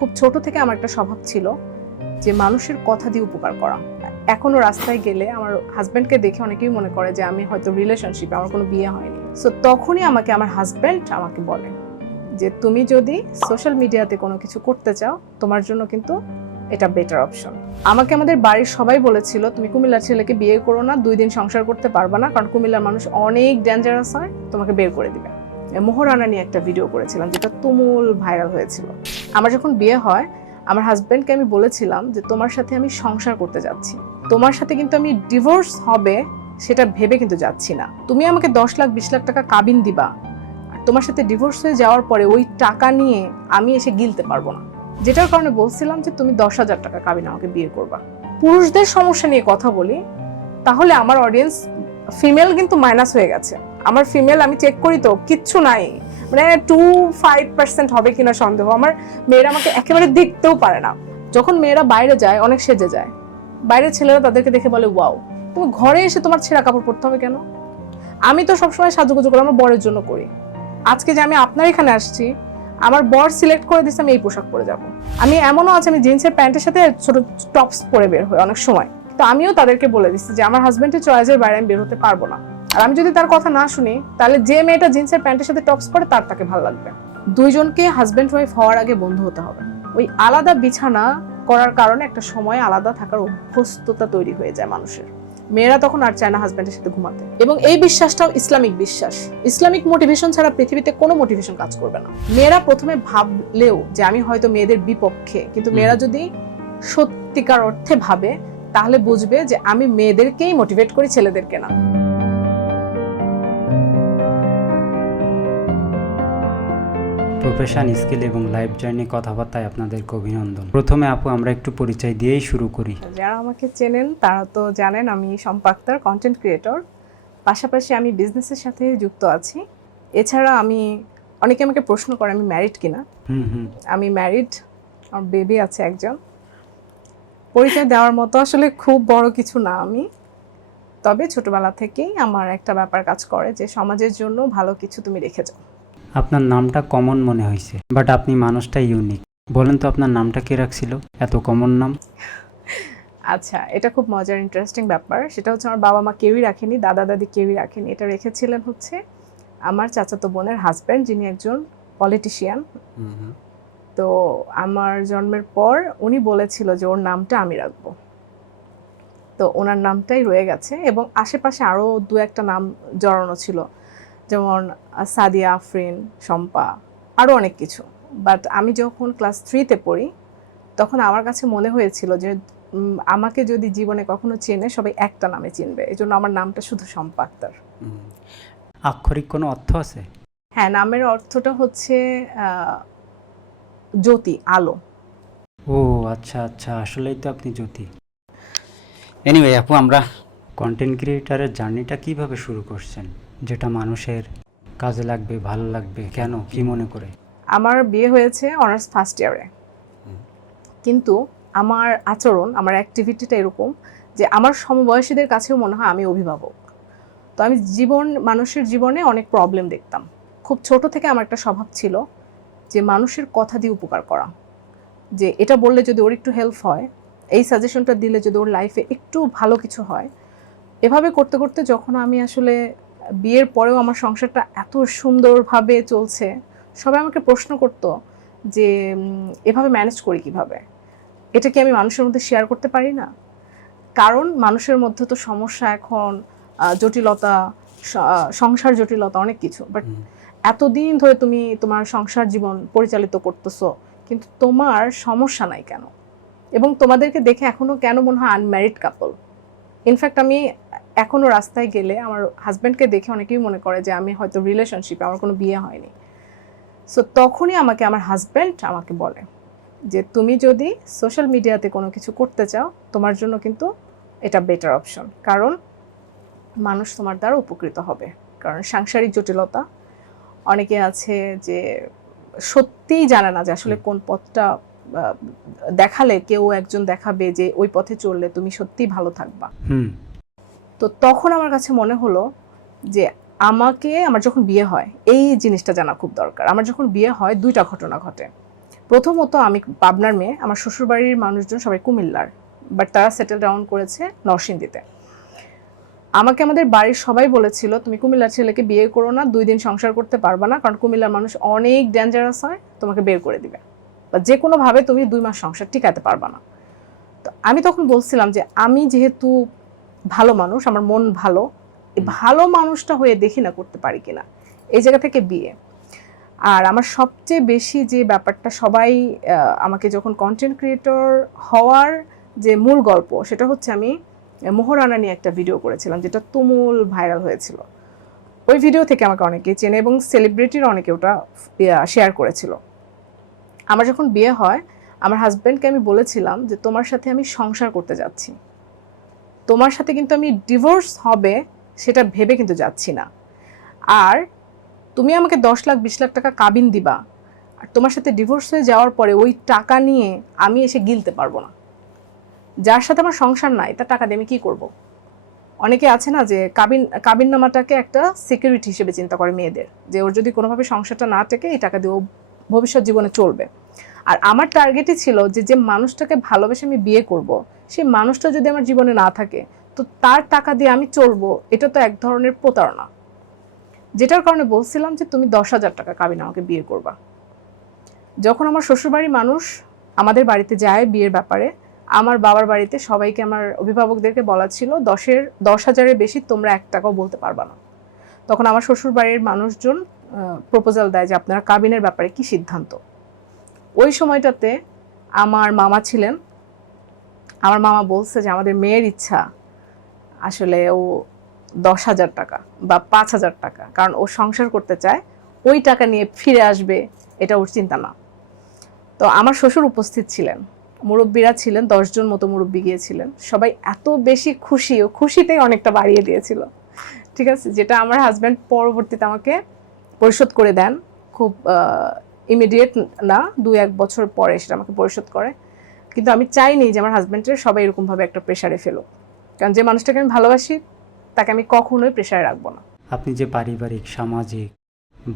খুব ছোট থেকে আমার একটা স্বভাব ছিল যে মানুষের কথা দিয়ে উপকার করা। এখনো রাস্তায় গেলে আমার হাজব্যান্ডকে দেখে অনেকেই মনে করে যে আমি হয়তো রিলেশনশিপে, আমার কোনো বিয়ে হয়নি। সো তখনই আমাকে আমার হাজব্যান্ড আমাকে বলে যে তুমি যদি সোশ্যাল মিডিয়াতে কোনো কিছু করতে চাও তোমার জন্য কিন্তু এটা বেটার অপশন। আমাকে আমাদের বাড়ির সবাই বলেছিল তুমি কুমিল্লার ছেলেকে বিয়ে করো না, 2 দিন সংসার করতে পারবা না, কারণ কুমিল্লার মানুষ অনেক ডেঞ্জারাস হয়, তোমাকে বের করে দিবে। মোহরানা নিয়ে একটা ভিডিও করেছিলাম যেটা তুমুল ভাইরাল হয়েছিল। আমার যখন বিয়ে হয় আমার হাজব্যান্ডকে আমি বলেছিলাম যে তোমার সাথে আমি সংসার করতে যাচ্ছি, তোমার সাথে কিন্তু আমি ডিভোর্স হবে সেটা ভেবে কিন্তু যাচ্ছি না। তুমি আমাকে 10 লাখ 20 লাখ টাকা কাবিন দিবা, আর তোমার সাথে ডিভোর্স হয়ে যাওয়ার পরে ওই টাকা নিয়ে আমি এসে গিলতে পারবো না। যেটার কারণে বলছিলাম যে তুমি 10,000 টাকা কাবিন আমাকে বিয়ে করবা। পুরুষদের সমস্যা নিয়ে কথা বলি তাহলে আমার অডিয়েন্স ফিমেল কিন্তু মাইনাস হয়ে গেছে। আমার ফিমেল আমি চেক করি তো কিচ্ছু নাই, মানে 2-5% হবে কিনা সন্দেহ। আমার মেয়েরা আমাকে একেবারে দেখতেও পারে না। যখন মেয়েরা বাইরে যায় অনেক সেজে যায়, বাইরের ছেলেরা তাদেরকে দেখে বলে ওয়াও, তুমি ঘরে এসে তোমার ছেঁড়া কাপড় পরতে হবে কেন? আমি তো সবসময় সাজুগুজু করে আমার বরের জন্য করি। আজকে যে আমি আপনার এখানে আসছি আমার বর সিলেক্ট করে দিচ্ছে আমি এই পোশাক পরে যাব। আমি এমনও আছে আমি জিন্সের প্যান্টের সাথে ছোট টপস পরে বের হই অনেক সময়। তো আমিও তাদেরকে বলে দিচ্ছি যে আমার হাজবেন্ডের চয়েসের বাইরে আমি বের হতে পারবো না। আর আমি যদি তার কথা না শুনি তাহলে যে মেয়েটা জিন্সের প্যান্টের সাথে টপস পরে তাকে ভালো লাগবে। দুইজনকে হাজবেন্ড ওয়াইফ হওয়ার আগে বন্ধু হতে হবে। ওই আলাদা বিছানা করার কারণে একটা সময় আলাদা থাকার অভ্যস্ততা তৈরি হয়ে যায় মানুষের। মেয়েরা তখন আর চায় না হাজবেন্ডের সাথে ঘুমাতে। এবং এই বিশ্বাসটাও ইসলামিক বিশ্বাস। ইসলামিক মোটিভেশন ছাড়া পৃথিবীতে কোনো মোটিভেশন কাজ করবে না। মেয়েরা প্রথমে ভাবলেও যে আমি হয়তো মেয়েদের বিপক্ষে, কিন্তু মেয়েরা যদি সত্যিকার অর্থে ভাবে তাহলে বুঝবে যে আমি মেয়েদেরকেই মোটিভেট করি, ছেলেদেরকে না। প্রফেশন, স্কিল এবং লাইফ জার্নি কথাবার্তায় আপনাদেরকে অভিনন্দন। প্রথমে আপু আমরা একটু পরিচয় দিয়েই শুরু করি। যারা আমাকে চেনেন তারা তো জানেন আমি শম্পা আক্তার, কন্টেন্ট ক্রিয়েটর। পাশাপাশি আমি বিজনেসের সাথে যুক্ত আছি। এছাড়া অনেকে আমাকে প্রশ্ন করে আমি ম্যারিড কিনা। আমি ম্যারিড, আমার বেবি আছে একজন। পরিচয় দেওয়ার মতো আসলে খুব বড় কিছু না আমি, তবে ছোটবেলা থেকেই আমার একটা ব্যাপার কাজ করে যে সমাজের জন্য ভালো কিছু তুমি রেখে যাও। আপনার নামটা কমন মনে হয়েছে, বাট আপনি মানুষটা ইউনিক। বলেন তো আপনার নামটা কে রাখছিল, এত কমন নাম? আচ্ছা, এটা খুব মজার ইন্টারেস্টিং ব্যাপার। সেটা হচ্ছে আমার বাবা মা কেউই রাখেনি, দাদা দাদি কেউই রাখেনি। এটা রেখেছিলেন হচ্ছে আমার চাচাতো বোনের হাজব্যান্ড, যিনি একজন পলিটিশিয়ান। তো আমার জন্মের পর উনি বলেছিল যে ওর নামটা আমি রাখবো, তো ওনার নামটাই রয়ে গেছে। এবং আশেপাশে আরও 2-1টা নাম জড়ানো ছিল, যেমন সাদিয়া, আফরিন, শম্পা, আরও অনেক কিছু। বাট আমি যখন ক্লাস 3-তে পড়ি তখন আমার কাছে মনে হয়েছিল যে আমাকে যদি জীবনে কখনো চেনে সবাই একটা নামে চিনবে, এই জন্য আমার নামটা শুধু শম্পা আক্তার। আক্ষরিক কোনো অর্থ আছে? হ্যাঁ, নামের অর্থটা হচ্ছে জ্যোতি, আলো। ও আচ্ছা আচ্ছা, আসলেই তো আপনি জ্যোতি। এনিওয়ে আপু, আমরা কন্টেন্ট ক্রিয়েটারের জার্নিটা কিভাবে শুরু করছেন, যেটা মানুষের কাজে লাগবে, ভালো লাগবে, কেন, কি মনে করে? আমার বিয়ে হয়েছে অনার্স ফার্স্ট ইয়ারে, কিন্তু আমার আচরণ, আমার অ্যাক্টিভিটিটা এরকম যে আমার সমবয়সীদের কাছেও মনে হয় আমি অভিভাবক। তো আমি মানুষের জীবনে অনেক প্রবলেম দেখতাম। খুব ছোট থেকে আমার একটা স্বভাব ছিল যে মানুষের কথা দিয়ে উপকার করা, যে এটা বললে যদি ওর একটু হেল্প হয়, এই সাজেশনটা দিলে যদি ওর লাইফে একটু ভালো কিছু হয়। এভাবে করতে করতে যখন আমি আসলে বিয়ের পরেও আমার সংসারটা এত সুন্দরভাবে চলছে, সবাই আমাকে প্রশ্ন করতো যে এভাবে ম্যানেজ করি কিভাবে, এটা কি আমি মানুষের মধ্যে শেয়ার করতে পারি না? কারণ মানুষের মধ্যে তো সমস্যা এখন, জটিলতা, সংসার জটিলতা, অনেক কিছু। বাট এতদিন ধরে তুমি তোমার সংসার জীবন পরিচালিত করতেছো, কিন্তু তোমার সমস্যা নাই কেন? এবং তোমাদেরকে দেখে এখনো কেন মনে হয় আনম্যারিড কাপল। ইনফ্যাক্ট আমি এখনো রাস্তায় গেলে আমার হাজব্যান্ডকে দেখে অনেকেই মনে করে যে আমি হয়তো রিলেশনশিপে, আমার কোনো বিয়ে হয়নি। সো তখনই আমাকে আমার হাজব্যান্ড আমাকে বলে যে তুমি যদি সোশ্যাল মিডিয়াতে কোনো কিছু করতে চাও তোমার জন্য কিন্তু এটা বেটার অপশন, কারণ মানুষ তোমার দ্বারা উপকৃত হবে। কারণ সাংসারিক জটিলতা, অনেকে আছে যে সত্যিই জানে না যে আসলে কোন পথটা দেখালে কেউ একজন দেখাবে যে ওই পথে চললে তুমি সত্যিই ভালো থাকবা। তো তখন আমার কাছে মনে হলো যে আমার যখন বিয়ে হয় এই জিনিসটা জানা খুব দরকার। আমার যখন বিয়ে হয় 2টা ঘটনা ঘটে। প্রথমত আমি পাবনার মেয়ে, আমার শ্বশুরবাড়ির মানুষজন সবাই কুমিল্লার, বাট তারা সেটেল ডাউন করেছে নরসিংদীতে। আমাকে আমাদের বাড়ির সবাই বলেছিল তুমি কুমিল্লার ছেলেকে বিয়ে করো না, 2 দিন সংসার করতে পারবা না, কারণ কুমিল্লার মানুষ অনেক ডেঞ্জারাস হয়, তোমাকে বের করে দিবে, বা যে কোনোভাবে তুমি 2 মাস সংসার টিকাতে পারবা না। তো আমি তখন বলছিলাম যে আমি যেহেতু ভালো মানুষ, আমার মন ভালো, এই ভালো মানুষটা হয়ে দেখি না করতে পারি কিনা, এই জায়গা থেকে বিয়ে। আর আমার সবচেয়ে বেশি যে ব্যাপারটা সবাই আমাকে যখন কন্টেন্ট ক্রিয়েটর হওয়ার যে মূল গল্প, সেটা হচ্ছে আমি মোহরানা নিয়ে একটা ভিডিও করেছিলাম যেটা তুমুল ভাইরাল হয়েছিল। ওই ভিডিও থেকে আমাকে অনেকেই চেনে এবং সেলিব্রিটির অনেকে ওটা শেয়ার করেছিল। আমার যখন বিয়ে হয়, আমার হাজব্যান্ডকে আমি বলেছিলাম যে তোমার সাথে আমি সংসার করতে যাচ্ছি, তোমার সাথে কিন্তু আমি ডিভোর্স হবে সেটা ভেবে কিন্তু যাচ্ছি না। আর তুমি আমাকে 10 লাখ 20 লাখ টাকা কাবিন দিবা, আর তোমার সাথে ডিভোর্স হয়ে যাওয়ার পরে ওই টাকা নিয়ে আমি এসে গিলতে পারবো না। যার সাথে আমার সংসার নাই তার টাকা দিয়ে আমি কী করবো? অনেকে আছে না যে কাবিননামাটাকে একটা সিকিউরিটি হিসেবে চিন্তা করে মেয়েদের, যে ওর যদি কোনোভাবে সংসারটা না টেকে এই টাকা দিয়ে ও ভবিষ্যৎ জীবনে চলবে। আর আমার টার্গেটই ছিল যে যে মানুষটাকে ভালোবেসে আমি বিয়ে করব, সেই মানুষটা যদি আমার জীবনে না থাকে তো তার টাকা দিয়ে আমি চলবো, এটা তো এক ধরনের প্রতারণা। যেটার কারণে বলছিলাম যে তুমি 10,000 টাকা কাবিন আমাকে বিয়ে করবা। যখন আমার শ্বশুরবাড়ির মানুষ আমাদের বাড়িতে যায় বিয়ের ব্যাপারে, আমার বাবার বাড়িতে সবাইকে, আমার অভিভাবকদেরকে বলা ছিল 10,000-এর বেশি তোমরা 1 টাকাও বলতে পারবা না। তখন আমার শ্বশুরবাড়ির মানুষজন প্রপোজাল দেয় যে আপনারা কাবিনের ব্যাপারে কি সিদ্ধান্ত। ওই সময়টাতে আমার মামা ছিলেন, আমার মামা বলছে যে আমাদের মেয়ের ইচ্ছা আসলে ও 10,000 টাকা বা 5,000 টাকা, কারণ ও সংসার করতে চায়, ওই টাকা নিয়ে ফিরে আসবে এটা ওর চিন্তা না। তো আমার শ্বশুর উপস্থিত ছিলেন, মুরব্বীরা ছিলেন, 10 জন মতো মুরব্বী গিয়েছিলেন, সবাই এত বেশি খুশি, ও খুশিতেই অনেকটা বাড়িয়ে দিয়েছিল, ঠিক আছে, যেটা আমার হাজব্যান্ড পরবর্তীতে আমাকে পরিশোধ করে দেন। খুব ইমিডিয়েট না, 2-1 বছর পরে সেটা আমাকে পরিশোধ করে। কিন্তু আমি চাইনি যে আমার হাজব্যান্ডের সবাই এরকমভাবে একটা প্রেশারে ফেলো, কারণ যে মানুষটাকে আমি ভালোবাসি তাকে আমি কখনোই প্রেশারে রাখবো না। আপনি যে পারিবারিক, সামাজিক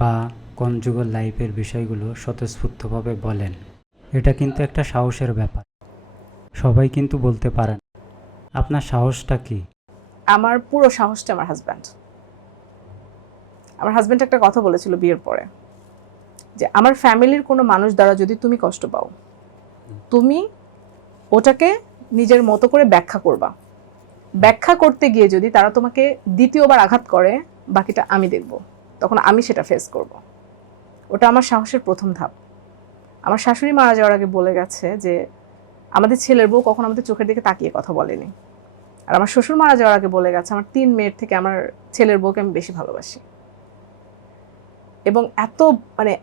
বা কনজুগাল লাইফের বিষয়গুলো স্বতঃস্ফূর্তভাবে বলেন, এটা কিন্তু একটা সাহসের ব্যাপার, সবাই কিন্তু বলতে পারেন। আপনার সাহসটা কি? আমার পুরো সাহসটা আমার হাজব্যান্ড। আমার হাজব্যান্ড একটা কথা বলেছিল বিয়ের পরে, যে আমার ফ্যামিলির কোনো মানুষ দ্বারা যদি তুমি কষ্ট পাও, তুমি ওটাকে নিজের মতো করে ব্যাখ্যা করবা, ব্যাখ্যা করতে গিয়ে যদি তারা তোমাকে দ্বিতীয়বার আঘাত করে, বাকিটা আমি দেখব, তখন আমি সেটা ফেস করব। ওটা আমার সাহসের প্রথম ধাপ। আমার শাশুড়ি মারা যাওয়ার আগে বলে গেছে যে আমাদের ছেলের বউ কখনো আমাদের চোখের দিকে তাকিয়ে কথা বলেনি। আর আমার শ্বশুর মারা যাওয়ার আগে বলে গেছে আমার 3 মেয়ের থেকে আমার ছেলের বউকে আমি বেশি ভালোবাসি। এবং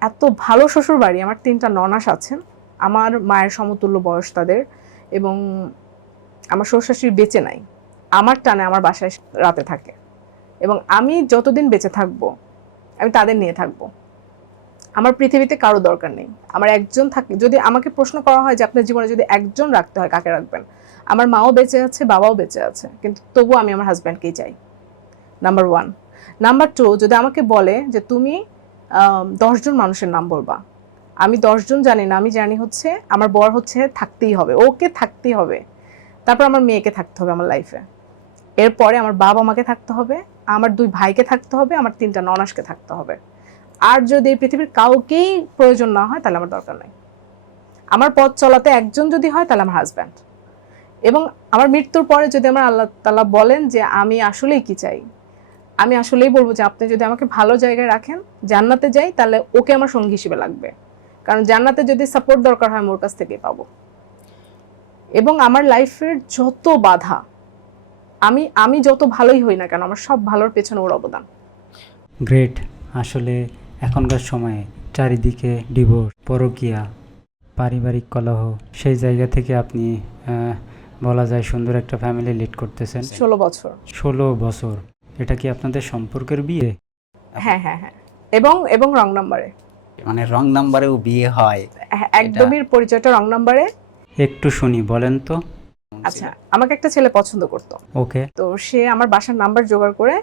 এত ভালো শ্বশুর বাড়ি, আমার 3টা ননাস আছেন, আমার মায়ের সমতুল্য বয়স তাদের, এবং আমার শ্বশুর শাশুড়ি বেঁচে নাই, আমার টানে আমার বাসায় রাতে থাকে, এবং আমি যতদিন বেঁচে থাকবো আমি তাদের নিয়ে থাকবো। আমার পৃথিবীতে কারো দরকার নেই, আমার একজন থাকে। যদি আমাকে প্রশ্ন করা হয় যে আপনার জীবনে যদি একজন রাখতে হয় কাকে রাখবেন, আমার মাও বেঁচে আছে, বাবাও বেঁচে আছে, কিন্তু তবুও আমি আমার হাজব্যান্ডকেই চাই, নাম্বার 1। নাম্বার 2, যদি আমাকে বলে যে তুমি 10 জন মানুষের নাম বলবা, আমি 10 জন জানি না, আমি জানি হচ্ছে আমার বর হচ্ছে থাকতেই হবে, ওকে থাকতেই হবে, তারপর আমার মেয়েকে থাকতে হবে আমার লাইফে, এরপরে আমার বাবা মাকে থাকতে হবে, আমার 2 ভাইকে থাকতে হবে, আমার 3টা ননাসকে থাকতে হবে। আর যদি এই পৃথিবীর কাউকেই প্রয়োজন না হয় তাহলে আমার দরকার নাই। আমার পথ চলাতে একজন যদি হয় তাহলে আমার হাজব্যান্ড। এবং আমার মৃত্যুর পরে যদি আমার আল্লাহ তাআলা বলেন যে আমি আসলেই কি চাই, আমি আসলেই বলবো যে আপনি যদি আমাকে ভালো জায়গায় রাখেন, জান্নাতে যাই, তাহলে ওকে আমার সঙ্গী হিসেবে লাগবে, কারণ জান্নাতে যদি সাপোর্ট দরকার হয় ওর কাছ থেকেই পাবো। এবং আমার লাইফের যত বাধা, আমি যত ভালোই হই না কেন, আমার সব ভালোর পেছনে ওর অবদান। গ্রেট। আসলে এখনকার সময়ে চারিদিকে ডিভোর্স, পরকীয়া, পারিবারিক কলহ, সেই জায়গা থেকে আপনি বলা যায় সুন্দর একটা ফ্যামিলি লিড করতেছেন। 16 বছর। 16 বছর। এটা কি আপনাদের সম্পর্কের বিয়ে? হ্যাঁ হ্যাঁ হ্যাঁ, এবং রং নাম্বারে, মানে রং নাম্বারেও বিয়ে হয়? একদমই পরিচয়টা রং নাম্বারে। একটু শুনি, বলেন তো। আচ্ছা, আমাকে একটা ছেলে পছন্দ করতো, ওকে। তো সে আমার বাসার নাম্বার জোগাড় করে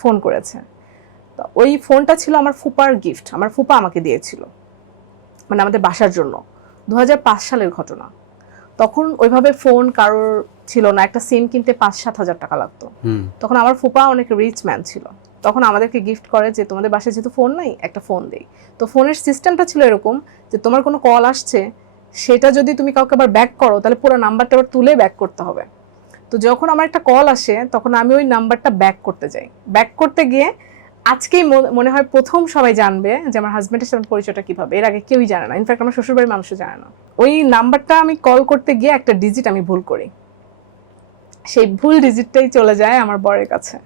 ফোন করেছে। তো ওই ফোনটা ছিল আমার ফুপার গিফট, আমার ফুপা আমাকে দিয়েছিল, মানে আমাদের বাসার জন্য। 2005 সালের ঘটনা। তখন ওইভাবে ফোন কারোর ছিল না, একটা সিম কিনতে 5-7 হাজার টাকা লাগতো। তখন আমার ফুপা অনেক রিচ ম্যান ছিল, তখন আমাদেরকে গিফট করে যে তোমাদের বাসায় যেহেতু ফোন নাই একটা ফোন দেই। তো ফোনের সিস্টেমটা ছিল এরকম যে তোমার কোনো কল আসছে সেটা যদি তুমি কাউকে আবার ব্যাক করো তাহলে পুরো নাম্বারটা আবার তুলে ব্যাক করতে হবে। তো যখন আমার একটা কল আসে তখন আমি ওই নাম্বারটা ব্যাক করতে যাই। ব্যাক করতে গিয়ে আজকেই মনে হয় প্রথম সবাই জানবে যে আমার হাজবেন্ডের সাথে পরিচয়টা কিভাবে, এর আগে কেউই জানে না, ইনফ্যাক্ট আমার শ্বশুরবাড়ির মানুষও জানে না। ওই নাম্বারটা আমি কল করতে গিয়ে একটা ডিজিট আমি ভুল করি, সেই ভুল ডিজিটটাই চলে যায় আমার বরের কাছে।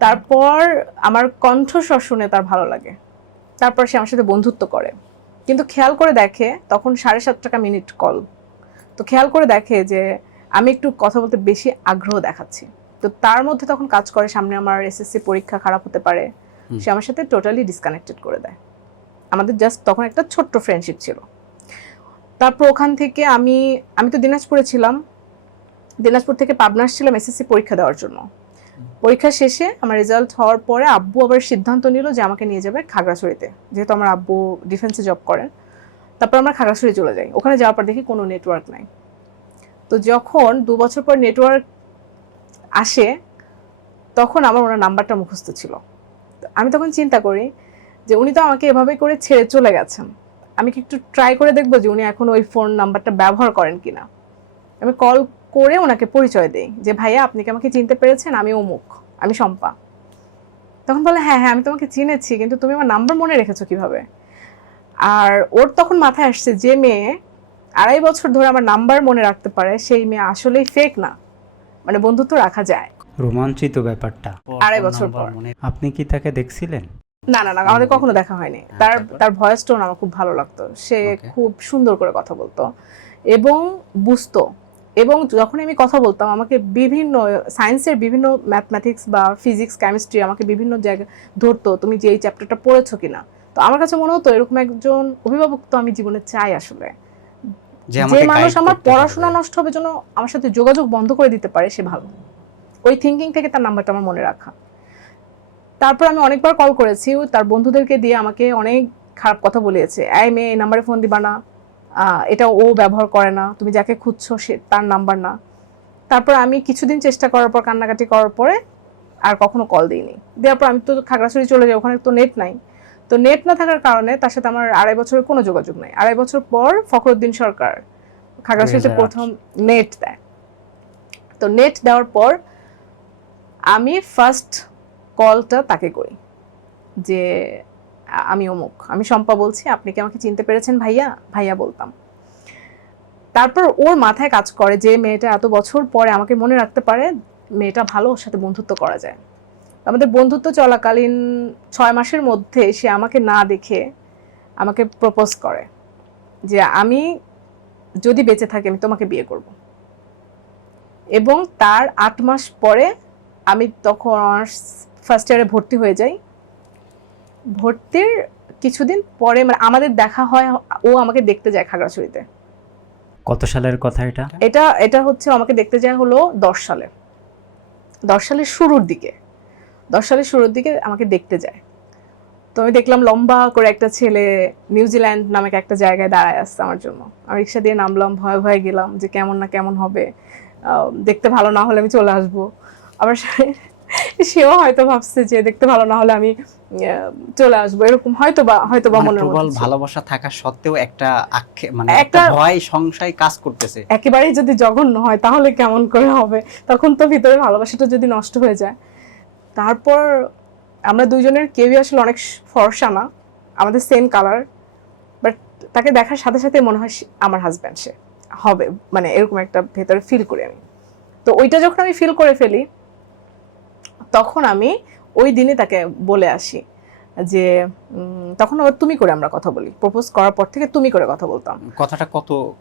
তারপর আমার কণ্ঠস্বর শুনে তার ভালো লাগে, তারপর সে আমার সাথে বন্ধুত্ব করে, কিন্তু খেয়াল করে দেখে তখন 7.5 টাকা মিনিট কল। তো খেয়াল করে দেখে যে আমি একটু কথা বলতে বেশি আগ্রহ দেখাচ্ছি। তো তার মধ্যে তখন কাজ করে সামনে আমার এসএসসি পরীক্ষা খারাপ হতে পারে, সে আমার সাথে টোটালি ডিসকানেক্টেড করে দেয়। আমাদের জাস্ট তখন একটা ছোট্ট ফ্রেন্ডশিপ ছিল। তারপর ওখান থেকে আমি তো দিনাজপুরে ছিলাম, দিনাজপুর থেকে পাবনা আসছিলাম এসএসসি পরীক্ষা দেওয়ার জন্য। পরীক্ষা শেষে আমার রেজাল্ট হওয়ার পরে আব্বু আবার সিদ্ধান্ত নিল যে আমাকে নিয়ে যাবে খাগড়াছড়িতে, যেহেতু আমার আব্বু ডিফেন্সে জব করেন। তারপর আমরা খাগড়াছড়ি চলে যাই। ওখানে যাওয়ার পর দেখি কোনো নেটওয়ার্ক নাই। তো যখন 2 বছর পর নেটওয়ার্ক আসে তখন আমার ওনার নাম্বারটা মুখস্থ ছিল। আমি তখন চিন্তা করি যে উনি তো আমাকে এভাবে করে ছেড়ে চলে গেছেন, আমি কি একটু ট্রাই করে দেখবো যে উনি এখন ওই ফোন নাম্বারটা ব্যবহার করেন কিনা। আমি কল করে ওনাকে পরিচয় দেই যে ভাইয়া আপনি কি আমাকে চিনতে পেরেছেন, আমি অমুক, আমি শম্পা। তখন বলে হ্যাঁ হ্যাঁ আমি তোমাকে চিনেছি, কিন্তু তুমি আমার নাম্বার মনে রেখেছো কিভাবে। আর ওর তখন মাথায় আসছে যে মেয়ে 2.5 বছর ধরে আমার নাম্বার মনে রাখতে পারে সেই মেয়ে আসলেই ফেক না, মানে বন্ধুত্ব রাখা যায়। রোমাঞ্চিত ব্যাপারটা। 2.5 বছর পর আপনি কি তাকে দেখছিলেন? না না না, আমাদের কখনো দেখা হয়নি। তার ভয়েস টোন আমার খুব ভালো লাগতো, সে খুব সুন্দর করে কথা বলতো এবং বুঝতো। এবং যখন আমি কথা বলতাম আমাকে বিভিন্ন সায়েন্সের বিভিন্ন ম্যাথমেটিক্স বা ফিজিক্স কেমিস্ট্রি আমাকে বিভিন্ন জায়গায় ধরতো, তুমি যে এই চ্যাপ্টারটা পড়েছো কিনা। তো আমার কাছে মনে হতো এরকম একজন অভিভাবক তো আমি জীবনে চাই আসলে, যে মানুষ আমার পড়াশোনা নষ্ট হবে জন্য আমার সাথে যোগাযোগ বন্ধ করে দিতে পারে, সে ভালো। ওই থিঙ্কিং থেকে তার নাম্বারটা আমার মনে রাখা। তারপর আমি অনেকবার কল করেছি, তার বন্ধুদেরকে দিয়ে আমাকে অনেক খারাপ কথা বলিয়েছে, এই মেয়ে এই নাম্বারে ফোন দিবা না, এটা ও ব্যবহার করে না, তুমি যাকে খুঁজছো সে তার নাম্বার না। তারপর আমি কিছুদিন চেষ্টা করার পর কান্নাকাটি করার পরে আর কখনো কল দিইনি। দেওয়ার পর আমি তো খাগড়াছড়ি চলে যাই, ওখানে তো নেট নাই। তো নেট না থাকার কারণে তার সাথে আমার 2.5 বছরের কোনো যোগাযোগ নাই। 2.5 বছর পর ফখরুদ্দিন সরকার খাগড়াছড়িতে প্রথম নেট দেয়। তো নেট দেওয়ার পর আমি ফার্স্ট কলটা তাকে করি যে আমি অমুক, আমি শম্পা বলছি, আপনি কি আমাকে চিনতে পেরেছেন ভাইয়া। ভাইয়া বলতাম। তারপর ওর মাথায় কাজ করে যে মেয়েটা এত বছর পরে আমাকে মনে রাখতে পারে, মেয়েটা ভালো, ওর সাথে বন্ধুত্ব করা যায়। আমাদের বন্ধুত্ব চলাকালীন 6 মাসের মধ্যে সে আমাকে না দেখে আমাকে প্রপোজ করে যে আমি যদি বেঁচে থাকি আমি তোমাকে বিয়ে করব। এবং তার 8 মাস পরে আমি তখন ফার্স্ট ইয়ারে ভর্তি হয়ে যাই। ভর্তির কিছুদিন পরে মানে আমাদের দেখা হয়, ও আমাকে দেখতে যায় খাগড়াছড়িতে। কত সালের কথা এটা? এটা হচ্ছে আমাকে দেখতে যায় হলো 10 সালের শুরুর দিকে। 10 সালের শুরুর দিকে আমাকে দেখতে যায়। তো আমি দেখলাম লম্বা করে একটা ছেলে নিউজিল্যান্ড নামে একটা জায়গায় দাঁড়ায় আসছে আমার জন্য। আমি রিক্সা দিয়ে নামলাম, ভয়ে ভয়ে গেলাম যে কেমন না কেমন হবে, দেখতে ভালো না হলে আমি চলে আসবো। আবার সেও হয়তো ভাবছে যে দেখতে ভালো না হলে আমি চলে আসবো, এরকম হয়তোবা মনের মধ্যে ভালোবাসা থাকা সত্ত্বেও একটা মানে একটা ভয় সংশয় কাজ করতেছে। একেবারেই যদি জঘন্য হয় তাহলে কেমন করে হবে, তখন তো ভিতরে ভালোবাসাটা যদি নষ্ট হয়ে যায়। তারপর আমরা দুইজনের কেউই আসলে অনেক ফর্সা না, আমাদের সেম কালার, বাট তাকে দেখার সাথে সাথে মনে হয় আমার হাজব্যান্ড সে হবে, মানে এরকম একটা ভেতরে ফিল করি আমি। তো ওইটা যখন আমি ফিল করে ফেলি তখন আমি ওই দিনে তাকে বলে আসি যে তখন আবার তুমি করে আমরা কথা বলি। প্রপোজ করার পর থেকে তুমি করে কথা বলতাম। কথাটা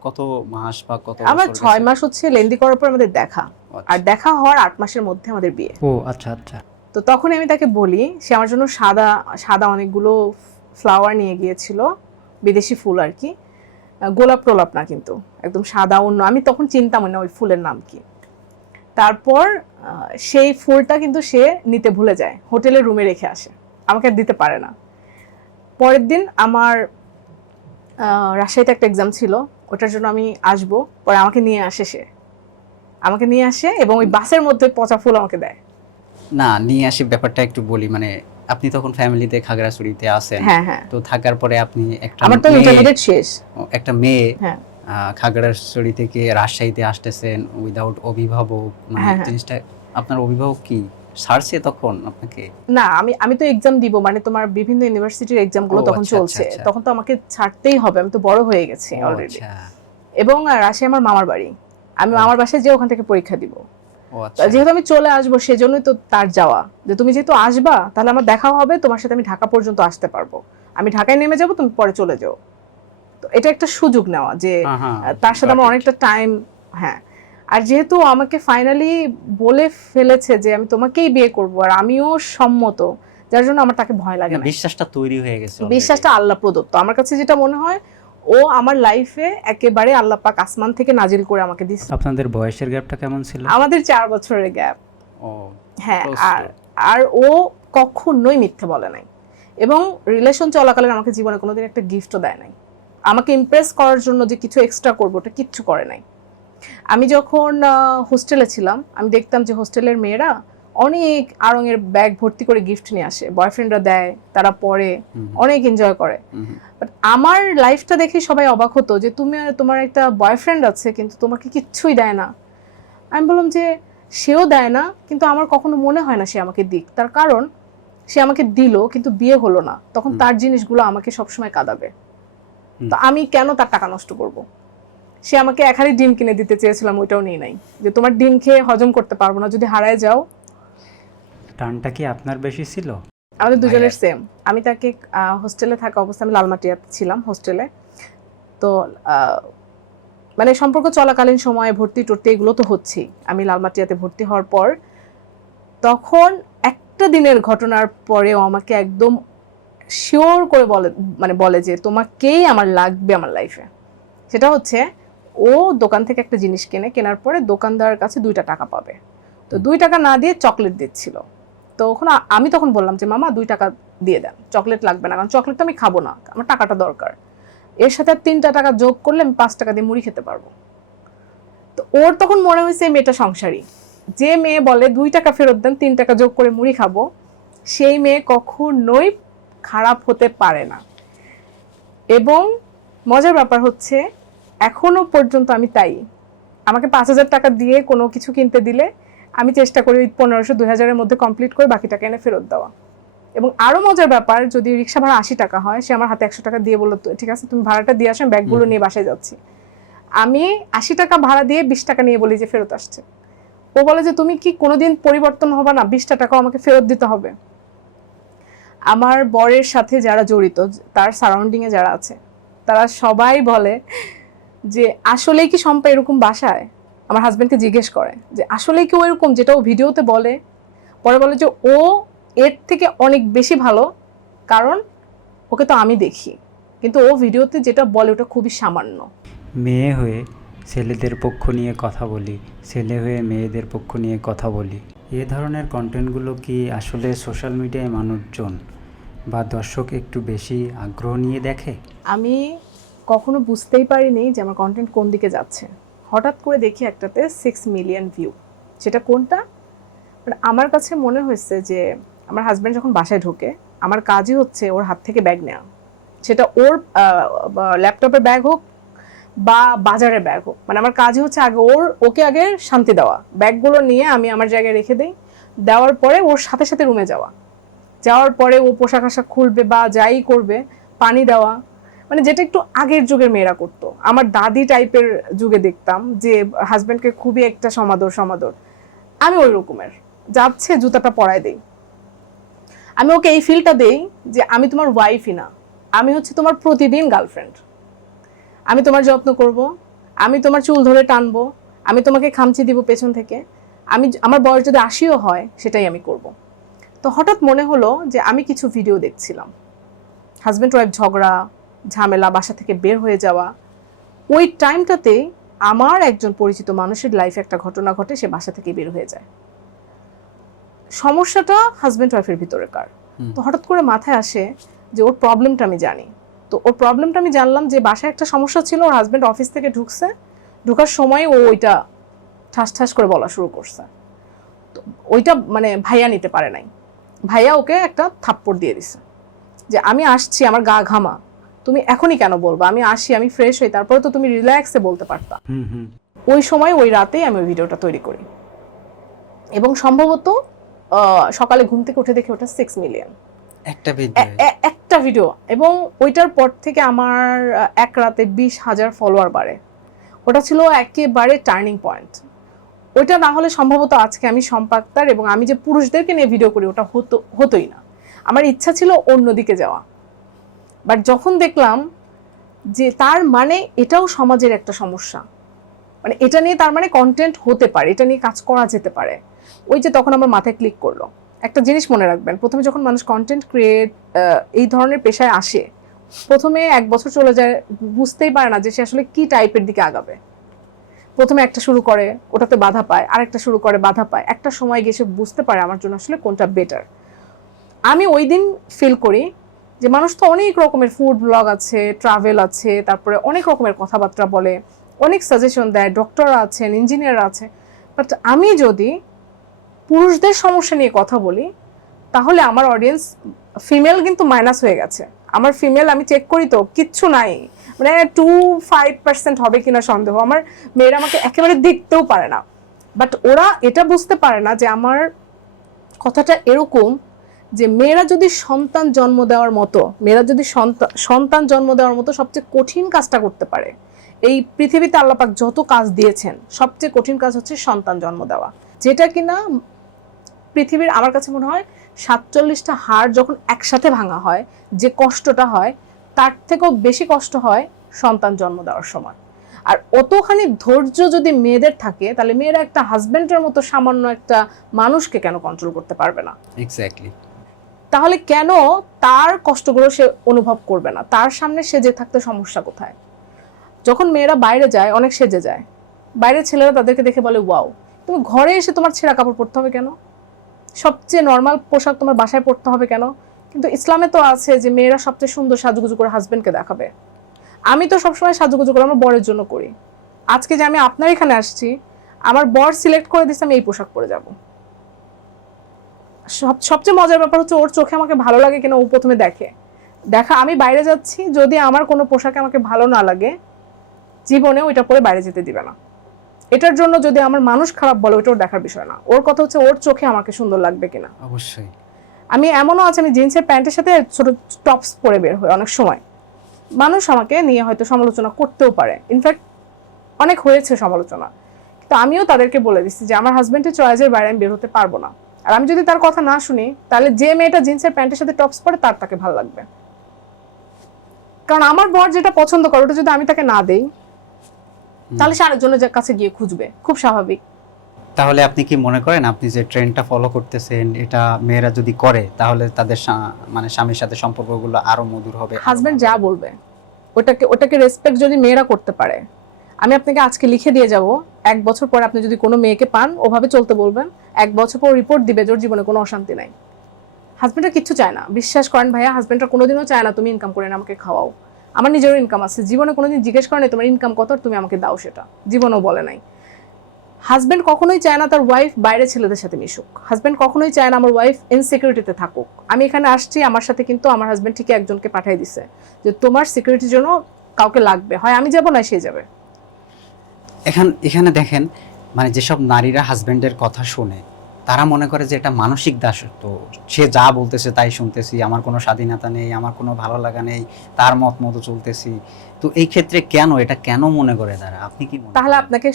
কত মাস বা কত বছর? আমার 6 মাস হচ্ছে লেন্দি করার পর আমাদের দেখা, আর দেখা হওয়ার 8 মাসের মধ্যে আমাদের বিয়ে। ও আচ্ছা আচ্ছা। তো তখন আমি তাকে বলি, সে আমার জন্য সাদা অনেকগুলো ফ্লাওয়ার নিয়ে গিয়েছিল, বিদেশি ফুল আর কি, গোলাপ টোলাপ না, কিন্তু একদম সাদা অন্য। আমি তখন চিন্তাম না ওই ফুলের নাম কি। তারপর সেই ফুলটা কিন্তু সে নিতে ভুলে যায়, হোটেলের রুমে রেখে আসে, আমাকে দিতে পারে না। পরের দিন আমার রাজশাহীতে একটা এক্সাম ছিল, ওটার জন্য আমি আসবো, পরে আমাকে নিয়ে আসে এবং ওই বাসের মধ্যে পচা ফুল আমাকে দেয়। না, নিয়ে আসি ব্যাপারটা একটু বলি, মানে আপনি তখন ফ্যামিলিতে খাগড়াছড়িতে আছেন, হ্যাঁ হ্যাঁ, তো থাকার পরে আপনি আমার তো ইন্টারমিডিয়েট শেষ। একটা মেয়ে হ্যাঁ খাগড়াছড়ি থেকে রাজশাহীতে আসতেছেন উইদাউট অভিভাবক, মানে হ্যাঁ, হ্যাঁ। জিনিসটা আপনার অভিভাবক কি ছাড়ছে তখন আপনাকে? না, আমি তো এক্সাম দিব, মানে তোমার বিভিন্ন ইউনিভার্সিটির এক্সাম গুলো ও, তখন আচ্ছা, চলছে, আচ্ছা, আচ্ছা। তখন তো আমাকে ছাড়তেই হবে, আমি তো বড় হয়ে গেছি ও, অলরেডি। আচ্ছা। এবং রাজশাহী আমার মামার বাড়ি, আমি ও। মামার বাসায় যে ওখান থেকে পরীক্ষা দিব। ও আচ্ছা। যেহেতু আমি চলে আসবো, সেজন্যই তো তার যাওয়া, যে তুমি যেহেতু আসবা তাহলে আমার দেখা হবে, তোমার সাথে আমি ঢাকা পর্যন্ত আসতে পারবো, আমি ঢাকায় নেমে যাব, তুমি পরে চলে যাও। তো এটা একটা সুযোগ নেওয়া, যে হ্যাঁ, হ্যাঁ, তার সাথে আমার got it. অনেকটা টাইম। হ্যাঁ, আর যেহেতু আমাকে ফাইনালি বলে ফেলেছে যে আমি তোমাকেই বিয়ে করব, আর আমিও সম্মত, যার জন্য আমার তাকে ভয় লাগে না, না। বিশ্বাসটা তৈরি হয়ে গেছে already। বিশ্বাসটা আল্লাহ প্রদত্ত, আমার কাছে যেটা মনে হয় ও আমার লাইফে একেবারে আল্লাহ পাক আসমান থেকে নাজিল করে আমাকে দিচ্ছে। আপনাদের বয়সের গ্যাপটা কেমন ছিল? আমাদের 4 বছরের গ্যাপ। ও, হ্যাঁ, close আর to। আর ও কখনোই মিথ্যে বলে নাই, এবং রিলেশন চলাকালীন আমাকে জীবনে কোনোদিন একটা গিফটও দেয় নাই, আমাকে ইমপ্রেস করার জন্য যে কিছু এক্সট্রা করবো ওটা কিচ্ছু করে নাই। আমি যখন হোস্টেলে ছিলাম, আমি দেখতাম যে হোস্টেলের মেয়েরা অনেক আড়ঙের ব্যাগ ভর্তি করে গিফট নিয়ে আসে, বয়ফ্রেন্ডরা দেয়, তারা পরে অনেক এনজয় করে। বাট আমার লাইফটা দেখে সবাই অবাক হতো যে তোমার একটা বয়ফ্রেন্ড আছে কিন্তু তোমাকে কিচ্ছুই দেয় না। আমি বললাম যে সেও দেয় না, কিন্তু আমার কখনো মনে হয় না সে আমাকে দিক, তার কারণ সে আমাকে দিল কিন্তু বিয়ে হলো না, তখন তার জিনিসগুলো আমাকে সবসময় কাঁদাবে, তো আমি কেন তার টাকা নষ্ট করব? সে আমাকে এক হাড়ি ডিম কিনে দিতে চেয়েছিলাম, ওইটাও নিয়ে নাই, যে তোমার ডিম খেয়ে হজম করতে পারবো না, যদি হারায় যাও। টানটা কি আপনার বেশি ছিল? আমাদের দুজনের সেম। আমি তাকে হোস্টেলে থাকা অবস্থায়, আমি লালমাটিয়াতে ছিলাম হোস্টেলে, তো মানে সম্পর্ক চলাকালীন সময়ে ভর্তি টর্তি এগুলো তো হচ্ছেই। আমি লালমাটিয়াতে ভর্তি হওয়ার পর তখন একটা দিনের ঘটনার পরেও আমাকে একদম শিওর করে বলে যে তোমাকেই আমার লাগবে আমার লাইফে। সেটা হচ্ছে, ও দোকান থেকে একটা জিনিস কেনার পরে দোকানদারের কাছে 2টা টাকা পাবে, তো 2 টাকা না দিয়ে চকলেট দিচ্ছিল। তো ওখানে আমি তখন বললাম যে মামা 2 টাকা দিয়ে দেন, চকলেট লাগবে না, কারণ চকলেট তো আমি খাবো না, আমার টাকাটা দরকার, এর সাথে 3টা টাকা যোগ করলে আমি 5 টাকা দিয়ে মুড়ি খেতে পারবো। তো ওর তখন মনে হয়েছে মেয়েটা সংসারী, যে মেয়ে বলে 2 টাকা ফেরত দেন 3 টাকা যোগ করে মুড়ি খাবো, সেই মেয়ে কখনোই খারাপ হতে পারে না। এবং মজার ব্যাপার হচ্ছে, এখনো পর্যন্ত আমি তাই, আমাকে 5,000 টাকা দিয়ে কোনো কিছু কিনতে দিলে আমি চেষ্টা করি 1500-2000-এর মধ্যে কমপ্লিট করে বাকি টাকা এনে ফেরত দেওয়া। এবং আরো মজার ব্যাপার, যদি রিক্সা ভাড়া 80 টাকা হয়, সে আমার হাতে 100 টাকা দিয়ে বললো ঠিক আছে তুমি ভাড়াটা দিয়ে আসো, ব্যাগগুলো নিয়ে বাসায় যাচ্ছি। আমি 80 টাকা ভাড়া দিয়ে 20 টাকা নিয়ে বলি যে ফেরত আসছে। ও বলে যে তুমি কি কোনোদিন পরিবর্তন হবে না, 20টা টাকাও আমাকে ফেরত দিতে হবে। আমার বরের সাথে যারা জড়িত, তার সারাউন্ডিংয়ে যারা আছে, তারা সবাই বলে যে আসলেই কি শম্পা এরকম বাসায়? আমার হাজবেন্ডকে জিজ্ঞেস করে যে আসলেই কি ও এরকম, যেটা ও ভিডিওতে বলে? পরে বলে যে ও এর থেকে অনেক বেশি ভালো, কারণ ওকে তো আমি দেখি, কিন্তু ও ভিডিওতে যেটা বলে ওটা খুবই সামান্য। মেয়ে হয়ে ছেলেদের পক্ষ নিয়ে কথা বলি, ছেলে হয়ে মেয়েদের পক্ষ নিয়ে কথা বলি, এ ধরনের কন্টেন্টগুলো কি আসলে সোশ্যাল মিডিয়ায় মানুষজন বা দর্শক একটু বেশি আগ্রহ নিয়ে দেখে? আমি কখনো বুঝতেই পারিনি যে আমার কন্টেন্ট কোন দিকে যাচ্ছে। হঠাৎ করে দেখি একটাতে 6 মিলিয়ন ভিউ। সেটা কোনটা? মানে আমার কাছে মনে হয়েছে যে আমার হাজব্যান্ড যখন বাসায় ঢোকে, আমার কাজই হচ্ছে ওর হাত থেকে ব্যাগ নেওয়া, সেটা ওর ল্যাপটপের ব্যাগ হোক বা বাজারের ব্যাগ হোক, মানে আমার কাজই হচ্ছে ওকে আগে শান্তি দেওয়া, ব্যাগগুলো নিয়ে আমি আমার জায়গায় রেখে দিই, দেওয়ার পরে ওর সাথে সাথে রুমে যাওয়ার পরে ও পোশাক আশাক খুলবে বা যাই করবে, পানি দেওয়া, মানে যেটা একটু আগের যুগের মেয়েরা করতো। আমার দাদি টাইপের যুগে দেখতাম যে হাজব্যান্ডকে খুবই একটা সমাদর, আমি ওই রকমের, যাচ্ছে জুতাটা পরায় দেই, আমি ওকে এই ফিলটা দেই যে আমি তোমার ওয়াইফই না, আমি হচ্ছে তোমার প্রতিদিন গার্লফ্রেন্ড, আমি তোমার যত্ন করব, আমি তোমার চুল ধরে টানবো, আমি তোমাকে খামচি দিব পেছন থেকে, আমার বয়স যদি 80ও হয় সেটাই আমি করব। তো হঠাৎ মনে হলো যে আমি কিছু ভিডিও দেখছিলাম, হাজব্যান্ড ওয়াইফ ঝগড়া ঝামেলা, বাসা থেকে বের হয়ে যাওয়া, ওই টাইমটাতে আমার একজন পরিচিত মানুষের লাইফে একটা ঘটনা ঘটে, সে বাসা থেকে বের হয়ে যায়। সমস্যাটা হাজব্যান্ড ওয়াইফের ভিতরেকার। তো হঠাৎ করে মাথায় আসে যে ওর প্রবলেমটা আমি জানি, তো ওর প্রবলেমটা আমি জানলাম যে বাসায় একটা সমস্যা ছিল, ওর হাজব্যান্ড অফিস থেকে ঢুকছে, ঢোকার সময় ও ওইটা ঠাস ঠাস করে বলা শুরু করছে। তো ওইটা মানে ভাইয়া নিতে পারে নাই, ভাইয়া ওকে একটা থাপ্পড় দিয়ে দিছে যে আমি আসছি, আমার গা ঘামা, তুমি এখনই কেন বলবা, আমি আসি, আমি ফ্রেশ হই, তারপরে তো তুমি রিল্যাক্সে বলতে পারতা। ওই সময় ওই রাতেই আমি ওই ভিডিওটা তৈরি করি এবং সম্ভবত সকালে ঘুম থেকে উঠে দেখি ওটা 6 মিলিয়ন একটা ভিডিও। এবং ওইটার পর থেকে আমার এক রাতে 20,000 ফলোয়ার বাড়ে। ওটা ছিল একেবারে টার্নিং পয়েন্ট। ওইটা না হলে সম্ভবত আজকে আমি সম্পাক্তার এবং আমি যে পুরুষদেরকে নিয়ে ভিডিও করি ওটা হতোই না। আমার ইচ্ছা ছিল অন্যদিকে যাওয়া, বাট যখন দেখলাম যে তার মানে এটাও সমাজের একটা সমস্যা, মানে এটা নিয়ে তার মানে কন্টেন্ট হতে পারে, এটা নিয়ে কাজ করা যেতে পারে, ওই যে তখন আমার মাথায় ক্লিক করলো। একটা জিনিস মনে রাখবেন, প্রথমে যখন মানুষ কন্টেন্ট ক্রিয়েট এই ধরনের পেশায় আসে, প্রথমে 1 বছর চলে যায়, বুঝতেই পারে না যে সে আসলে কি টাইপের দিকে আগাবে। প্রথমে একটা শুরু করে, ওটাতে বাধা পায়, আরেকটা শুরু করে, বাধা পায়, একটা সময় গিয়ে সে বুঝতে পারে আমার জন্য আসলে কোনটা বেটার। আমি ওই দিন ফিল করি যে মানুষ তো অনেক রকমের ফুড ব্লগ আছে, ট্রাভেল আছে, তারপরে অনেক রকমের কথাবার্তা বলে, অনেক সাজেশন দেয়, ডক্টর আছেন, ইঞ্জিনিয়ার আছে, বাট আমি যদি পুরুষদের সমস্যা নিয়ে কথা বলি তাহলে আমার অডিয়েন্স ফিমেল কিন্তু মাইনাস হয়ে গেছে। আমার ফিমেল আমি চেক করি তো কিচ্ছু নাই, মানে 2-5% হবে কিনা সন্দেহ। আমার মেয়েরা আমাকে একেবারে দেখতেও পারে না, বাট ওরা এটা বুঝতে পারে না যে আমার কথাটা এরকম যে মেয়েরা যদি সন্তান জন্ম দেওয়ার মতো, মেয়েরা যদি সন্তান জন্ম দেওয়ার মতো সবচেয়ে কঠিন কাজটা করতে পারে, এই পৃথিবীতে আল্লাহ পাক যত কাজ দিয়েছেন সবচেয়ে কঠিন কাজ হচ্ছে সন্তান জন্ম দেওয়া, যেটা কিনা পৃথিবীর আমার কাছে মনে হয় 47টা হাড় যখন একসাথে ভাঙা হয় যে কষ্টটা হয়, তার থেকেও বেশি কষ্ট হয় সন্তান জন্ম দেওয়ার সময়। আর অতখানি ধৈর্য যদি মেয়েদের থাকে তাহলে মেয়েরা একটা হাজবেন্ডের মতো সামান্য একটা মানুষকে কেন কন্ট্রোল করতে পারবে না? এক্স্যাক্টলি। তাহলে কেন তার কষ্টগুলো সে অনুভব করবে না? তার সামনে সেজে থাকতে সমস্যা কোথায়? যখন মেয়েরা বাইরে যায়, অনেক সেজে যায়, বাইরের ছেলেরা তাদেরকে দেখে বলে ওয়াও, তুমি ঘরে এসে তোমার ছেঁড়া কাপড় পরতে হবে কেন? সবচেয়ে নর্মাল পোশাক তোমার বাসায় পরতে হবে কেন? কিন্তু ইসলামে তো আছে যে মেয়েরা সবচেয়ে সুন্দর সাজুগুজু করে হাজবেন্ডকে দেখাবে। আমি তো সবসময় সাজুগুজু করে আমার বরের জন্য করি। আজকে যে আমি আপনার এখানে আসছি, আমার বর সিলেক্ট করে দিচ্ছে আমি এই পোশাক পরে যাব। সবচেয়ে মজার ব্যাপার হচ্ছে ওর চোখে আমাকে ভালো লাগে কিনা ও প্রথমে দেখা আমি বাইরে যাচ্ছি, যদি আমার কোনো পোশাকে আমাকে ভালো না লাগে জীবনে ওইটা পরে বাইরে যেতে দিবে না। এটার জন্য যদি আমার মানুষ খারাপ বলে ওটা ওর দেখার বিষয় না, ওর কথা হচ্ছে ওর চোখে আমাকে সুন্দর লাগবে কিনা। অবশ্যই। আমি এমনও আছে আমি জিন্সের প্যান্টের সাথে ছোট টপস পরে বের হই, অনেক সময় মানুষ আমাকে নিয়ে হয়তো সমালোচনা করতেও পারে, ইনফ্যাক্ট অনেক হয়েছে সমালোচনা, কিন্তু আমিও তাদেরকে বলে দিচ্ছি যে আমার হাজবেন্ডের চয়েসের বাইরে আমি বের হতে পারবো না। আর আমি যদি তার কথা না শুনি তাহলে যে মেয়েটা জিন্সের প্যান্টের সাথে টপস পরে তাকে ভালো লাগবে, কারণ আমার বর যেটা পছন্দ করে ওটা যদি আমি তাকে না দেই তাহলে সে আরেকজনের কাছে গিয়ে খুঁজবে, খুব স্বাভাবিক। তাহলে আপনি কি মনে করেন আপনি যে ট্রেন্ডটা ফলো করতেছেন এটা মেয়েরা যদি করে তাহলে তাদের মানে স্বামীর সাথে সম্পর্কগুলো আরো মধুর হবে? হাজবেন্ড যা বলবে ওটাকে রেসপেক্ট যদি মেয়েরা করতে পারে, আমি আপনাকে আজকে লিখে দিয়ে যাব, 1 বছর পর আপনি যদি কোনো মেয়েকে পান ওভাবে চলতে বলবেন, 1 বছর পর রিপোর্ট দিবে যে ওর জীবনে কোনো অশান্তি নাই। হাজবেন্ডরা কিচ্ছু চায় না, বিশ্বাস করেন ভাইয়া, হাজবেন্ডরা কোনোদিনও চায় না তুমি ইনকাম করে না আমাকে খাওয়াও। আমার নিজেরও ইনকাম আছে, জীবনে কোনোদিন জিজ্ঞেস করে নাই তোমার ইনকাম কত, তুমি আমাকে দাও, সেটা জীবনেও বলে নাই। হাজবেন্ড কখনোই চায় না তার ওয়াইফ বাইরে ছেলেদের সাথে মিশুক, হাজবেন্ড কখনোই চায় না আমার ওয়াইফ ইনসিকিউরিটিতে থাকুক। আমি এখানে আসছি, আমার সাথে কিন্তু আমার হাজবেন্ড ঠিকই একজনকে পাঠিয়ে দিছে যে তোমার সিকিউরিটির জন্য কাউকে লাগবে, হয় আমি যাব না সে যাবে। এখানে দেখেন, মানে যেসব নারীরা হাজবেন্ডের কথা শুনে তারা মনে করে যে এটা মানসিক দাসত্ব, সে যা বলতেছে তাই শুনতেছি, আমার কোনো স্বাধীনতা নেই, আমার কোনো ভালো লাগা নেই, তার মত মতো চলতেছি। তো এই ক্ষেত্রে এটা কেন মনে করে তারা? আপনি কি মনে তাহলে আপনাকে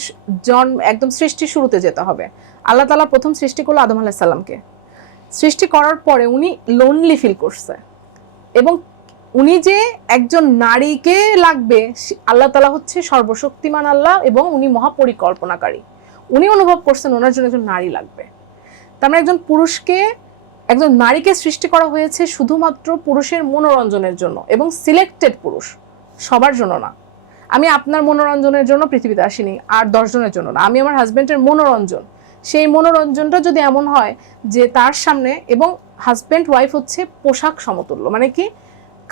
একদম সৃষ্টির শুরুতে যেতে হবে। আল্লাহ তাআলা প্রথম সৃষ্টি করলো আদম আলাইহিস সালামকে। সৃষ্টি করার পরে উনি লোনলি ফিল করছে এবং উনি যে একজন নারীকে লাগবে, আল্লাহ তাআলা হচ্ছে সর্বশক্তিমান আল্লাহ এবং উনি মহাপরিকল্পনাকারী। উনি অনুভব করছেন ওনার জন্য একজন নারী লাগবে। তার মানে একজন নারীকে সৃষ্টি করা হয়েছে শুধুমাত্র পুরুষের মনোরঞ্জনের জন্য এবং সিলেক্টেড পুরুষ, সবার জন্য না। আমি আপনার মনোরঞ্জনের জন্য পৃথিবীতে আসিনি, আর 10 জনের জন্য না। আমি আমার হাজবেন্ডের মনোরঞ্জন, সেই মনোরঞ্জনটা যদি এমন হয় যে তার সামনে, এবং হাজবেন্ড ওয়াইফ হচ্ছে পোশাক সমতুল্য, মানে কি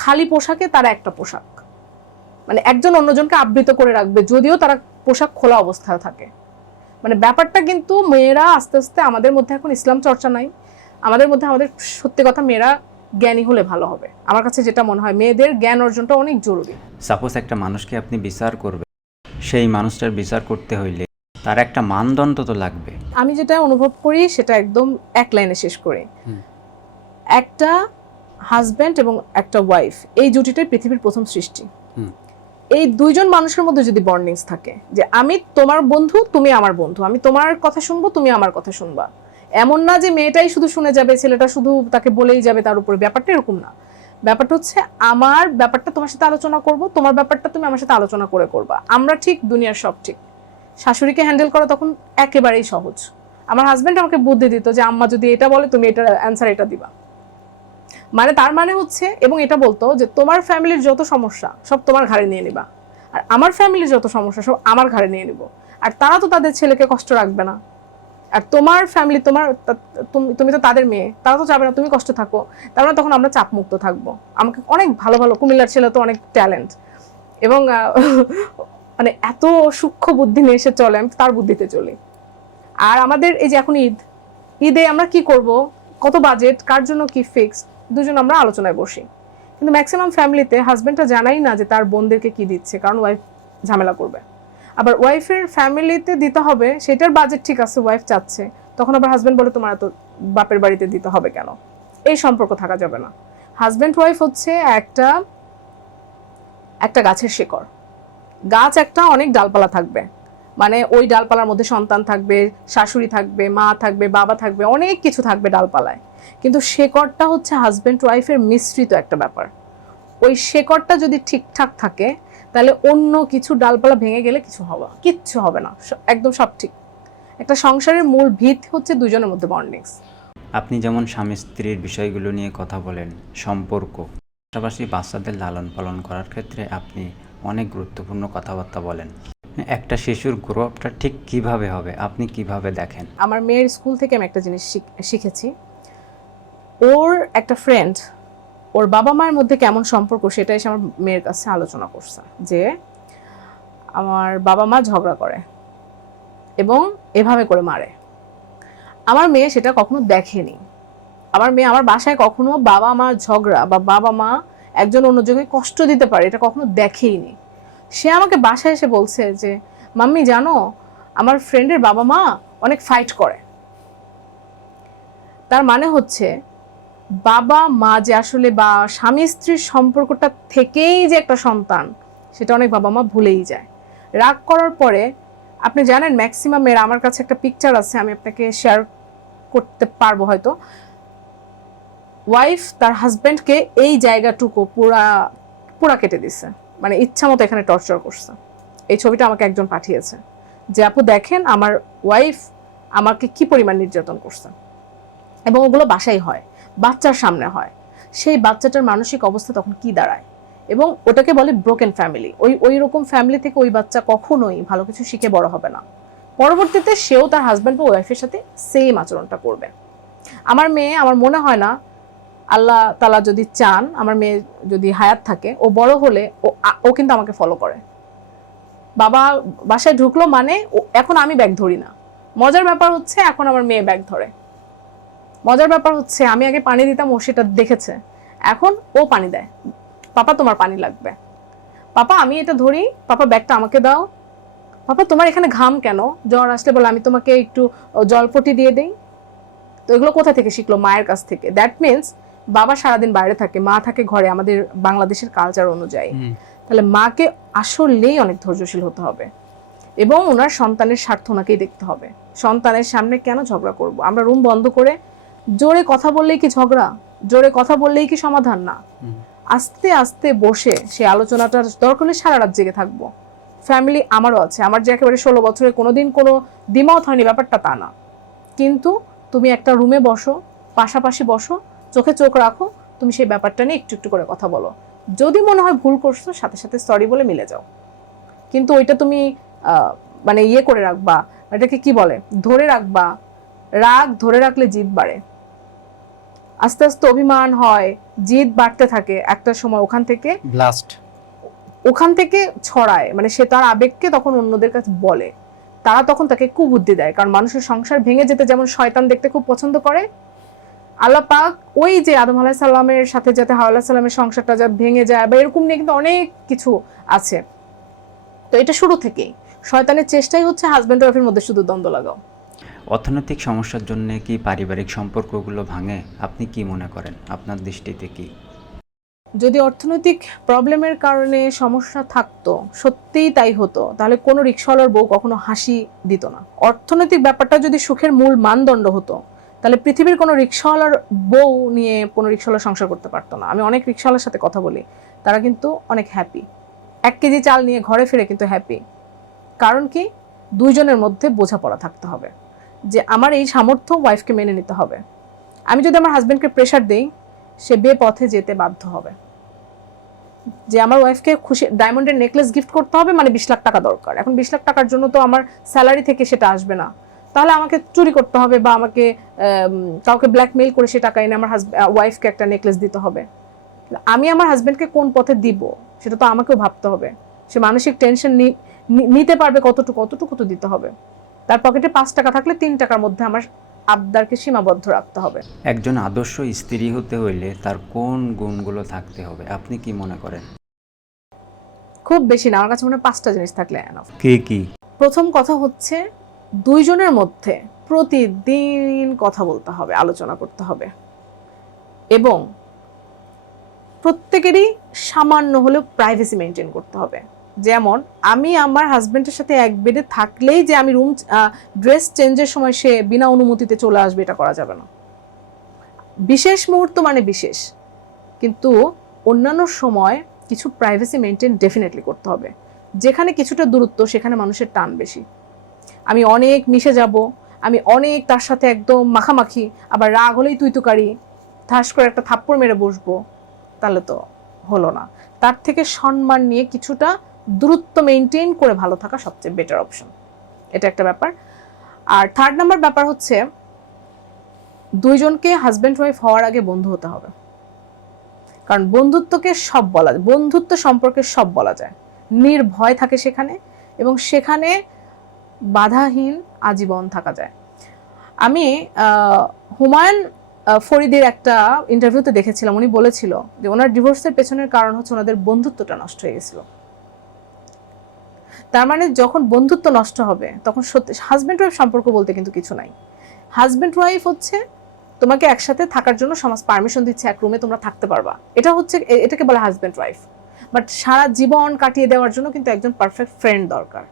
খালি পোশাকে তারা একটা পোশাক, মানে একজন অন্যজনকে আবৃত করে রাখবে যদিও তারা পোশাক খোলা অবস্থায় থাকে। মানে ব্যাপারটা কিন্তু মেয়েরা আস্তে আস্তে, আমাদের মধ্যে এখন ইসলাম চর্চা নাই, আমাদের মধ্যে আমাদের সত্যি কথা মেয়েরা জ্ঞানী হলে ভালো হবে। আমার কাছে যেটা মনে হয় মেয়েদের জ্ঞান অর্জনটা অনেক জরুরি। সাপোজ একটা মানুষকে আপনি বিচার করবেন, সেই মানুষটার বিচার করতে হইলে তার একটা মানদণ্ড তো লাগবে। আমি যেটা অনুভব করি সেটা একদম এক লাইনে শেষ করি। একটা হাজব্যান্ড এবং একটা ওয়াইফ, এই জুটিটাই পৃথিবীর প্রথম সৃষ্টি। এই দুইজন মানুষের মধ্যে যদি বন্ডিংস থাকে, যে আমি তোমার বন্ধু, তুমি আমার বন্ধু, আমি তোমার কথা শুনবো, তুমি আমার কথা শুনবা, এমন না যে মেয়েটাই শুধু শুনে যাবে, ছেলেটা শুধু তাকে বলেই যাবে তার উপরে, ব্যাপারটা এরকম না। ব্যাপারটা হচ্ছে আমার ব্যাপারটা তোমার সাথে আলোচনা করব, তোমার ব্যাপারটা তুমি আমার সাথে আলোচনা করে করবা। আমরা ঠিক, দুনিয়ার সব ঠিক। শাশুড়িকে হ্যান্ডেল করা তখন একেবারেই সহজ। আমার হাজবেন্ড আমাকে বুদ্ধি দিত যে আম্মা যদি এটা বলে তুমি এটার অ্যান্সার এটা দিবা, মানে তার মানে হচ্ছে, এবং এটা বলতো যে তোমার ফ্যামিলির যত সমস্যা সব তোমার ঘাড়ে নিয়ে নিবা, আর আমার ফ্যামিলির যত সমস্যা সব আমার ঘাড়ে নিয়ে নিব। আর তারা তো তাদের ছেলেকে কষ্ট রাখবে না, আর তোমার ফ্যামিলি, তুমি তো তাদের মেয়ে, তারা তো চাবে না তুমি কষ্ট থাকো। তার মানে তখন আমরা চাপমুক্ত থাকবো। আমাকে অনেক ভালো ভালো, কুমিল্লার ছেলে তো অনেক ট্যালেন্ট, এবং মানে এত সূক্ষ্ম বুদ্ধি নিয়ে এসে চলে, আমি তার বুদ্ধিতে চলি। আর আমাদের এই যে এখন ঈদে আমরা কি করব, কত বাজেট, কার জন্য কি ফিক্সড, দুজন আমরা আলোচনায় বসি। কিন্তু ম্যাক্সিমাম ফ্যামিলিতে হাজবেন্ডটা জানাই না যে তার বোনদেরকে কি দিচ্ছে, কারণ ওয়াইফ ঝামেলা করবে। আবার ওয়াইফের ফ্যামিলিতে দিতে হবে, সেটার বাজেট ঠিক আছে, ওয়াইফ চাচ্ছে, তখন আবার হাজবেন্ড বলে তোমার এত বাপের বাড়িতে দিতে হবে কেন। এই সম্পর্ক থাকা যাবে না। হাজবেন্ড ওয়াইফ হচ্ছে একটা গাছের শিকড়। গাছ একটা, অনেক ডালপালা থাকবে, মানে ওই ডালপালার মধ্যে সন্তান থাকবে, শাশুড়ি থাকবে, মা থাকবে, বাবা থাকবে, অনেক কিছু থাকবে ডালপালায়, কিন্তু শেকড়টা হচ্ছে হাজবেন্ড ওয়াইফের মিশ্রিত একটা ব্যাপার। ওই শেকড়টা যদি ঠিকঠাক থাকে তাহলে অন্য কিছু ডালপালা ভেঙে গেলে কিচ্ছু হবে না, একদম সব ঠিক। একটা সংসারের মূল ভিত হচ্ছে দুজনের মধ্যে বন্ডিংস। আপনি যেমন স্বামী স্ত্রীর বিষয়গুলো নিয়ে কথা বলেন, সম্পর্ক, পাশাপাশি বাচ্চাদের লালন পালন করার ক্ষেত্রে আপনি অনেক গুরুত্বপূর্ণ কথাবার্তা বলেন। একটা শিশুর গ্রো আপটা ঠিক কিভাবে হবে, আপনি কিভাবে দেখেন? আমার মেয়ের স্কুল থেকে আমি একটা জিনিস শিখেছি। ওর একটা ফ্রেন্ড, ওর বাবা মায়ের মধ্যে কেমন সম্পর্ক সেটা এসে আমার মেয়ের কাছে আলোচনা করছে, যে আমার বাবা মা ঝগড়া করে এবং এভাবে করে মারে। আমার মেয়ে সেটা কখনো দেখেনি। আমার মেয়ে আমার বাসায় কখনো বাবা মা ঝগড়া বা বাবা মা একজন অন্যজনকে কষ্ট দিতে পারে এটা কখনো দেখেইনি। সে আমাকে বাসায় এসে বলছে যে মাম্মি জানো, আমার ফ্রেন্ডের বাবা মা অনেক ফাইট করে। তার মানে হচ্ছে বাবা মা যে আসলে, বা স্বামী স্ত্রীর সম্পর্কটা থেকেই যে একটা সন্তান, সেটা অনেক বাবা মা ভুলেই যায়। রাগ করার পরে, আপনি জানেন ম্যাক্সিমাম মেয়েরা, আমার কাছে একটা পিকচার আছে, আমি আপনাকে শেয়ার করতে পারবো হয়তো, ওয়াইফ তার হাজব্যান্ডকে এই জায়গাটুকু পুরা কেটে দিছে, মানে ইচ্ছা মতো এখানে টর্চার করছে। এই ছবিটা আমাকে একজন পাঠিয়েছে যে আপু দেখেন আমার ওয়াইফ আমাকে কি পরিমাণ নির্যাতন করছে, এবং ওগুলো বাসায় হয়, বাচ্চার সামনে হয়। সেই বাচ্চাটার মানসিক অবস্থা তখন কি দাঁড়ায়, এবং ওটাকে বলে ব্রোকেন ফ্যামিলি। ওই রকম ফ্যামিলি থেকে ওই বাচ্চা কখনোই ভালো কিছু শিখে বড় হবে না। পরবর্তীতে সেও তার হাজব্যান্ড বা ওয়াইফের সাথে সেম আচরণটা করবে। আমার মেয়ে, আমার মনে হয় না, আল্লাহ তাআলা যদি চান, আমার মেয়ে যদি হায়াত থাকে, ও বড় হলে ও কিন্তু আমাকে ফলো করে। বাবা বাসায় ঢুকলো মানে এখন আমি ব্যাগ ধরি না। মজার ব্যাপার হচ্ছে এখন আমার মেয়ে ব্যাগ ধরে। মজার ব্যাপার হচ্ছে আমি আগে পানি দিতাম, ও সেটা দেখেছে, এখন ও পানি দেয়। পাপা তোমার পানি লাগবে, পাপা আমি এটা ধরি, পাপা ব্যাগটা আমাকে দাও, পাপা তোমার এখানে ঘাম কেন, জ্বর আসলে বলে আমি তোমাকে একটু জলপটি দিয়ে দেই। তো এগুলো কোথা থেকে শিখলো? মায়ের কাছ থেকে। দ্যাট মিনস বাবা সারাদিন বাইরে থাকে, মা থাকে ঘরে, আমাদের বাংলাদেশের কালচার অনুযায়ী। তাহলে মাকে আসলেই অনেক ধৈর্যশীল হতে হবে, এবং ওনার সন্তানের স্বার্থ ওনাকেই দেখতে হবে। সন্তানের সামনে কেন ঝগড়া করব? আমরা রুম বন্ধ করে জোরে কথা বললেই কি ঝগড়া? জোরে কথা বললেই কি সমাধান না? আস্তে আস্তে বসে সে আলোচনাটার দরকার হলে সারা রাত জেগে থাকবো। ফ্যামিলি আমারও আছে, আমার যে একেবারে 16 বছরে কোনোদিন কোনো দ্বিমত হয়নি ব্যাপারটা তা না, কিন্তু তুমি একটা রুমে বসো, পাশাপাশি বসো, চোখে চোখ রাখো, তুমি সেই ব্যাপারটা নিয়ে একটু একটু করে কথা বলো। যদি মনে হয় ভুল করছো, সাথে সাথে সরি বলে মিলে যাও। কিন্তু ওইটা তুমি মানে ইয়ে করে রাখবা, এটাকে কি বলে, ধরে রাখবা। রাগ ধরে রাখলে জিদ বাড়ে। আস্তে আস্তে অভিমান হয়, জিদ বাড়তে থাকে, একটা সময় ওখান থেকে ছড়ায়, মানে সে তার আবেগকে তখন অন্যদের কাছে বলে, তারা তখন তাকে কুবুদ্ধি দেয়। কারণ মানুষের সংসার ভেঙে যেতে যেমন শয়তান দেখতে খুব পছন্দ করে, আল্লাহ পাক ওই যে আদম আলাইহিস সালামের সাথে যাতে হাওয়া আলাইহিস সালামের সংসারটা যা ভেঙে যায় বা এরকম নিয়ে কিন্তু অনেক কিছু আছে। তো এটা শুরু থেকেই শয়তানের চেষ্টাই হচ্ছে হাজব্যান্ড ওয়াইফের মধ্যে শুধু দ্বন্দ্ব লাগাও। অর্থনৈতিক সমস্যার জন্য কি পারিবারিক সম্পর্কগুলো ভাঙে? আপনি কি মনে করেন, আপনার দৃষ্টিতে কি? যদি অর্থনৈতিক প্রবলেমের কারণে সমস্যা থাকতো, সত্যিই তাই হতো, তাহলে কোনো রিকশাওয়ালার বউ কখনো হাসি দিত না। অর্থনৈতিক ব্যাপারটা যদি সুখের মূল মানদণ্ড হতো, তাহলে পৃথিবীর কোনো রিকশাওয়ালার বউ নিয়ে কোনো রিকশাওয়ালা সংসার করতে পারতো না। আমি অনেক রিকশাওয়ালার সাথে কথা বলি, তারা কিন্তু অনেক হ্যাপি, 1 কেজি চাল নিয়ে ঘরে ফিরে কিন্তু হ্যাপি। কারণ কি, দুইজনের মধ্যে বোঝাপড়া থাকতে হবে যে আমার এই সামর্থ্য ওয়াইফকে মেনে নিতে হবে। আমি যদি আমার হাজব্যান্ডকে প্রেশার দেই, সে বেপথে যেতে বাধ্য হবে। যে আমার ওয়াইফকে খুশি ডায়মন্ডের নেকলেস গিফট করতে হবে, মানে 20 লাখ টাকা দরকার। এখন 20 লাখ টাকার জন্য তো আমার স্যালারি থেকে সেটা আসবে না, তাহলে আমাকে চুরি করতে হবে বা আমাকে কাউকে ব্ল্যাকমেইল করে সে টাকা এনে আমার ওয়াইফকে একটা নেকলেস দিতে হবে। আমি আমার হাজব্যান্ডকে কোন পথে দিব সেটা তো আমাকেও ভাবতে হবে। সে মানসিক টেনশন নিতে পারবে কতটুকু তো দিতে হবে। তার পকেটে 5 টাকা থাকলে 3 টাকার মধ্যে আমার আবদারকে সীমাবদ্ধ রাখতে হবে। একজন আদর্শ স্ত্রী হতে হইলে তার কোন গুণগুলো থাকতে হবে আপনি কি মনে করেন? খুব বেশি না, আমার কাছে মনে হয় 5টা জিনিস থাকলে এনাফ। কি? প্রথম কথা হচ্ছে, দুইজনের মধ্যে প্রতিদিন কথা বলতে হবে, আলোচনা করতে হবে, এবং প্রত্যেকেরই সামান্য হলেও প্রাইভেসি মেনটেন করতে হবে। যেমন আমি আমার হাজব্যান্ডের সাথে এক বেডে থাকলেই যে আমি ড্রেস চেঞ্জের সময় সে বিনা অনুমতিতে চলে আসবে, এটা করা যাবে না। বিশেষ মুহূর্ত মানে বিশেষ, কিন্তু অন্যান্য সময় কিছু প্রাইভেসি মেনটেন ডেফিনেটলি করতে হবে। যেখানে কিছুটা দূরত্ব সেখানে মানুষের টান বেশি। আমি অনেক মিশে যাব, আমি অনেক তার সাথে একদম মাখামাখি, আবার রাগ হলেই তুই তুকারি ঠাস করে একটা থাপ্পড় মেরে বসবো, তাহলে তো হলো না। তার থেকে সম্মান নিয়ে কিছুটা দূরত্ব মেনটেন করে ভালো থাকা সবচেয়ে বেটার অপশন, এটা একটা ব্যাপার। আর 3rd নাম্বার ব্যাপার হচ্ছে, দুইজনকে হাজব্যান্ড ওয়াইফ হওয়ার আগে বন্ধু হতে হবে। কারণ বন্ধুত্বকে সব বলা যায়, বন্ধুত্ব সম্পর্কে সব বলা যায়, নির্ভয় থাকে সেখানে, এবং সেখানে বাধাহীন আজীবন থাকা যায়। আমি হুমায়ুন ফরিদের একটা ইন্টারভিউতে দেখেছিলাম, উনি বলেছিল যে ওনার ডিভোর্সের পেছনের কারণ হচ্ছে ওনাদের বন্ধুত্বটা নষ্ট হয়ে গেছিল। তার মানে যখন বন্ধুত্ব নষ্ট হবে তখন সত্যি হাজব্যান্ড ওয়াইফ সম্পর্ক বলতে কিন্তু কিছু নাই। হাজব্যান্ড ওয়াইফ হচ্ছে তোমাকে একসাথে থাকার জন্য সমাজ পারমিশন দিচ্ছে, এক রুমে তোমরা থাকতে পারবা, এটাকে বলে হাজব্যান্ড ওয়াইফ। বাট সারা জীবন কাটিয়ে দেওয়ার জন্য কিন্তু একজন পারফেক্ট ফ্রেন্ড দরকার।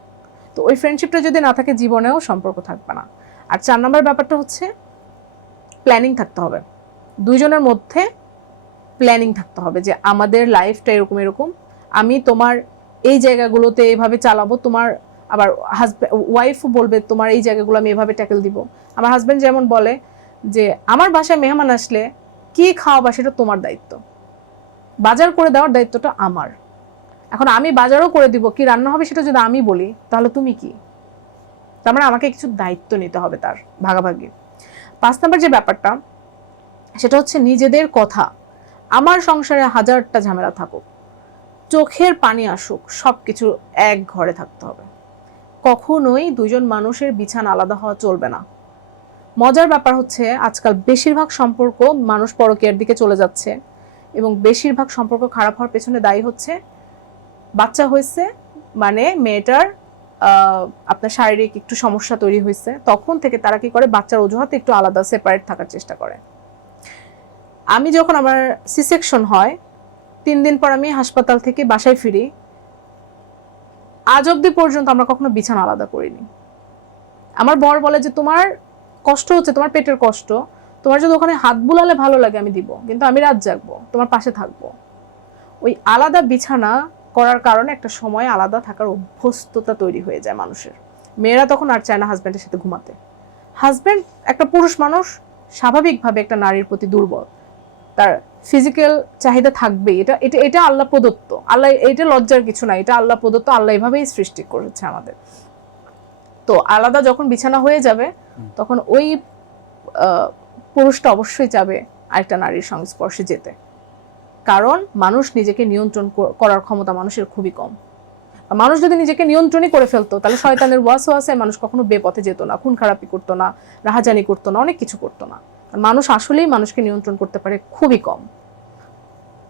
তো ওই ফ্রেন্ডশিপটা যদি না থাকে, জীবনেও সম্পর্ক থাকবে না। আর 4 নম্বর ব্যাপারটা হচ্ছে, প্ল্যানিং থাকতে হবে। দুইজনের মধ্যে প্ল্যানিং থাকতে হবে যে আমাদের লাইফটা এরকম, আমি তোমার এই জায়গাগুলোতে এভাবে চালাবো, তোমার আবার ওয়াইফও বলবে তোমার এই জায়গাগুলো আমি এভাবে ট্যাকেল দিব। আমার হাজব্যান্ড যেমন বলে যে আমার বাসায় মেহমান আসলে কি খাওয়াবা সেটা তোমার দায়িত্ব, বাজার করে দেওয়ার দায়িত্বটা আমার। এখন আমি বাজারও করে দিব, কি রান্না হবে সেটা যদি আমি বলি, তাহলে তুমি কি? তার মানে আমাকে কিছু দায়িত্ব নিতে হবে, তার ভাগাভাগি। 5 নম্বর যে ব্যাপারটা, সেটা হচ্ছে নিজেদের কথা। আমার সংসারে 1000টা ঝামেলা থাকুক, চোখের পানি আসুক, সবকিছু এক ঘরে থাকতে হবে। কখনোই দুইজন মানুষের বিছানা আলাদা হওয়া চলবে না। মজার ব্যাপার হচ্ছে, আজকাল বেশিরভাগ সম্পর্ক মানুষ পরকীয়ার দিকে চলে যাচ্ছে, এবং বেশিরভাগ সম্পর্ক খারাপ হওয়ার পেছনে দায়ী হচ্ছে বাচ্চা হয়েছে, মানে মেয়েটার আপনার শারীরিক একটু সমস্যা তৈরি হয়েছে, তখন থেকে তারা কি করে, বাচ্চার অজুহাতে একটু আলাদা সেপারেট থাকার চেষ্টা করে। আমি যখন আমার সি-সেকশন হয়, 3 দিন পর আমি হাসপাতাল থেকে বাসায় ফিরি, আজ অব্দি পর্যন্ত আমরা কখনো বিছানা আলাদা করিনি। আমার বর বলে যে তোমার কষ্ট হচ্ছে, তোমার পেটের কষ্ট, তোমার যদি ওখানে হাত বুলালে ভালো লাগে আমি দিব, কিন্তু আমি রাত জাগবো, তোমার পাশে থাকবো। ওই আলাদা বিছানা করার কারণে একটা সময় আলাদা থাকার অভ্যস্ততা তৈরি হয়ে যায় মানুষের। মেয়েরা তখন আর চায় না হাজব্যান্ডের সাথে ঘুমাতে। হাজব্যান্ড একটা পুরুষ মানুষ, স্বাভাবিকভাবে একটা নারীর প্রতি দুর্বল, তার ফিজিক্যাল চাহিদা থাকবেই। এটা আল্লাহ প্রদত্ত, আল্লাহ, এটা লজ্জার কিছু না, এটা আল্লাহ প্রদত্ত, আল্লাহ এভাবেই সৃষ্টি করেছে আমাদের। তো আলাদা যখন বিছানা হয়ে যাবে, তখন ওই পুরুষটা অবশ্যই চাবে আরেকটা নারীর সংস্পর্শে যেতে। কারণ মানুষ নিজেকে নিয়ন্ত্রণ করার ক্ষমতা মানুষের খুবই কম। মানুষ যদি নিজেকে নিয়ন্ত্রণই করে ফেলতো তাহলে শয়তানের ওয়াসওয়াসে মানুষ কখনো বেপথে যেত না, খুন খারাপি করতো না, রাহাজানি করতো না, অনেক কিছু করতো না। মানুষ আসলেই মানুষকে নিয়ন্ত্রণ করতে পারে খুবই কম।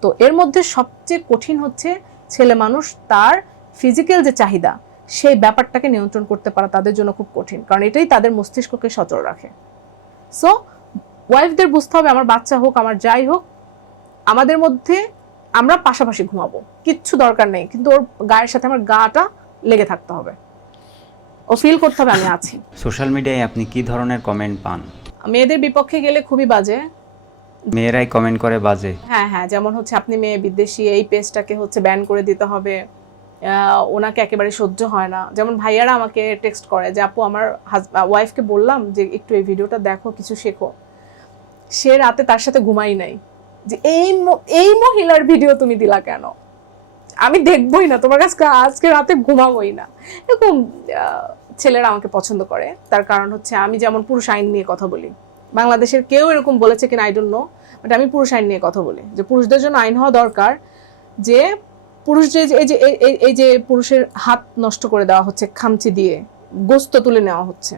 তো এর মধ্যে সবচেয়ে কঠিন হচ্ছে ছেলে মানুষ তার ফিজিক্যাল যে চাহিদা সেই ব্যাপারটাকে নিয়ন্ত্রণ করতে পারা তাদের জন্য খুব কঠিন, কারণ এটাই তাদের মস্তিষ্ককে সচল রাখে। সো ওয়াইফদের বুঝতে হবে আমার বাচ্চা হোক আমার যাই হোক, আমাদের মধ্যে আমরা পাশাপাশি ঘুমাবো, কিচ্ছু দরকার নেই, কিন্তু ওর গায়ের সাথে আমার গাটা লেগে থাকতে হবে, ও ফিল করতে হবে আমি আছি। সোশ্যাল মিডিয়ায় আপনি কি ধরনের কমেন্ট পান? মেয়েদের বিপক্ষে গেলে খুবই বাজে। মেয়েরাই কমেন্ট করে বাজে? হ্যাঁ হ্যাঁ, যেমন হচ্ছে আপনি মেয়ে বিদ্বেষী, এই পেজটাকে হচ্ছে ব্যান করে দিতে হবে, ওনাকে একেবারে সহ্য হয় না। যেমন ভাইয়ারা আমাকে টেক্সট করে যে আপু আমার ওয়াইফকে বললাম যে একটু এই ভিডিওটা দেখো, কিছু শেখো, সে রাতে তার সাথে ঘুমাই নাই, যে এই মহিলার ভিডিও তুমি দিলা কেন, আমি দেখবই না, তোমার কাছে আজকে রাতে ঘুমাবোই না। এরকম ছেলেরা আমাকে পছন্দ করে, তার কারণ হচ্ছে আমি যেমন পুরুষ আইন নিয়ে কথা বলি। বাংলাদেশের কেউ এরকম বলেছে কিনা আই ডোন্ট নো, বাট আমি পুরুষ আইন নিয়ে কথা বলি যে পুরুষদের জন্য আইন হওয়া দরকার, যে পুরুষ এই যে পুরুষের হাত নষ্ট করে দেওয়া হচ্ছে খামচি দিয়ে, গোস্ত তুলে নেওয়া হচ্ছে,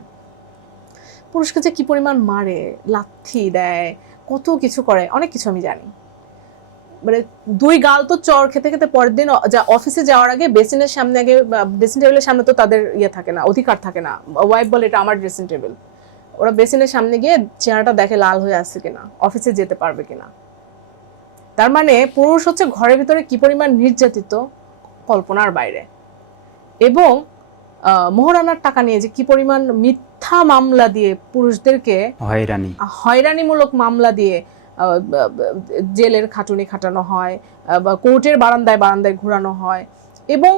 পুরুষকে যে কি পরিমাণ মারে, লাথি দেয়, কত কিছু করে, অনেক কিছু আমি জানি। মানে 2 গাল তো চর খেতে খেতে পরের দিন অফিসে যাওয়ার আগে বেসিনের সামনে, আগে ড্রেসিং টেবিলের সামনে তো তাদের ইয়ে থাকে না, অধিকার থাকে না। ওয়াইফ বলে এটা আমার ড্রেসিং টেবিল, ওরা বেসিনের সামনে গিয়ে চেহারাটা দেখে লাল হয়ে আসছে কিনা, অফিসে যেতে পারবে কিনা। তার মানে পুরুষ হচ্ছে ঘরের ভিতরে কি পরিমাণ নির্যাতিত কল্পনার বাইরে। এবং মোহরানার টাকা নিয়ে যে কি পরিমাণ মিথ্যা মামলা দিয়ে পুরুষদেরকে হয়রানিমূলক মামলা দিয়ে জেলের খাটুনি খাটানো হয়, বা কোর্টের বারান্দায় বারান্দায় ঘোরানো হয়। এবং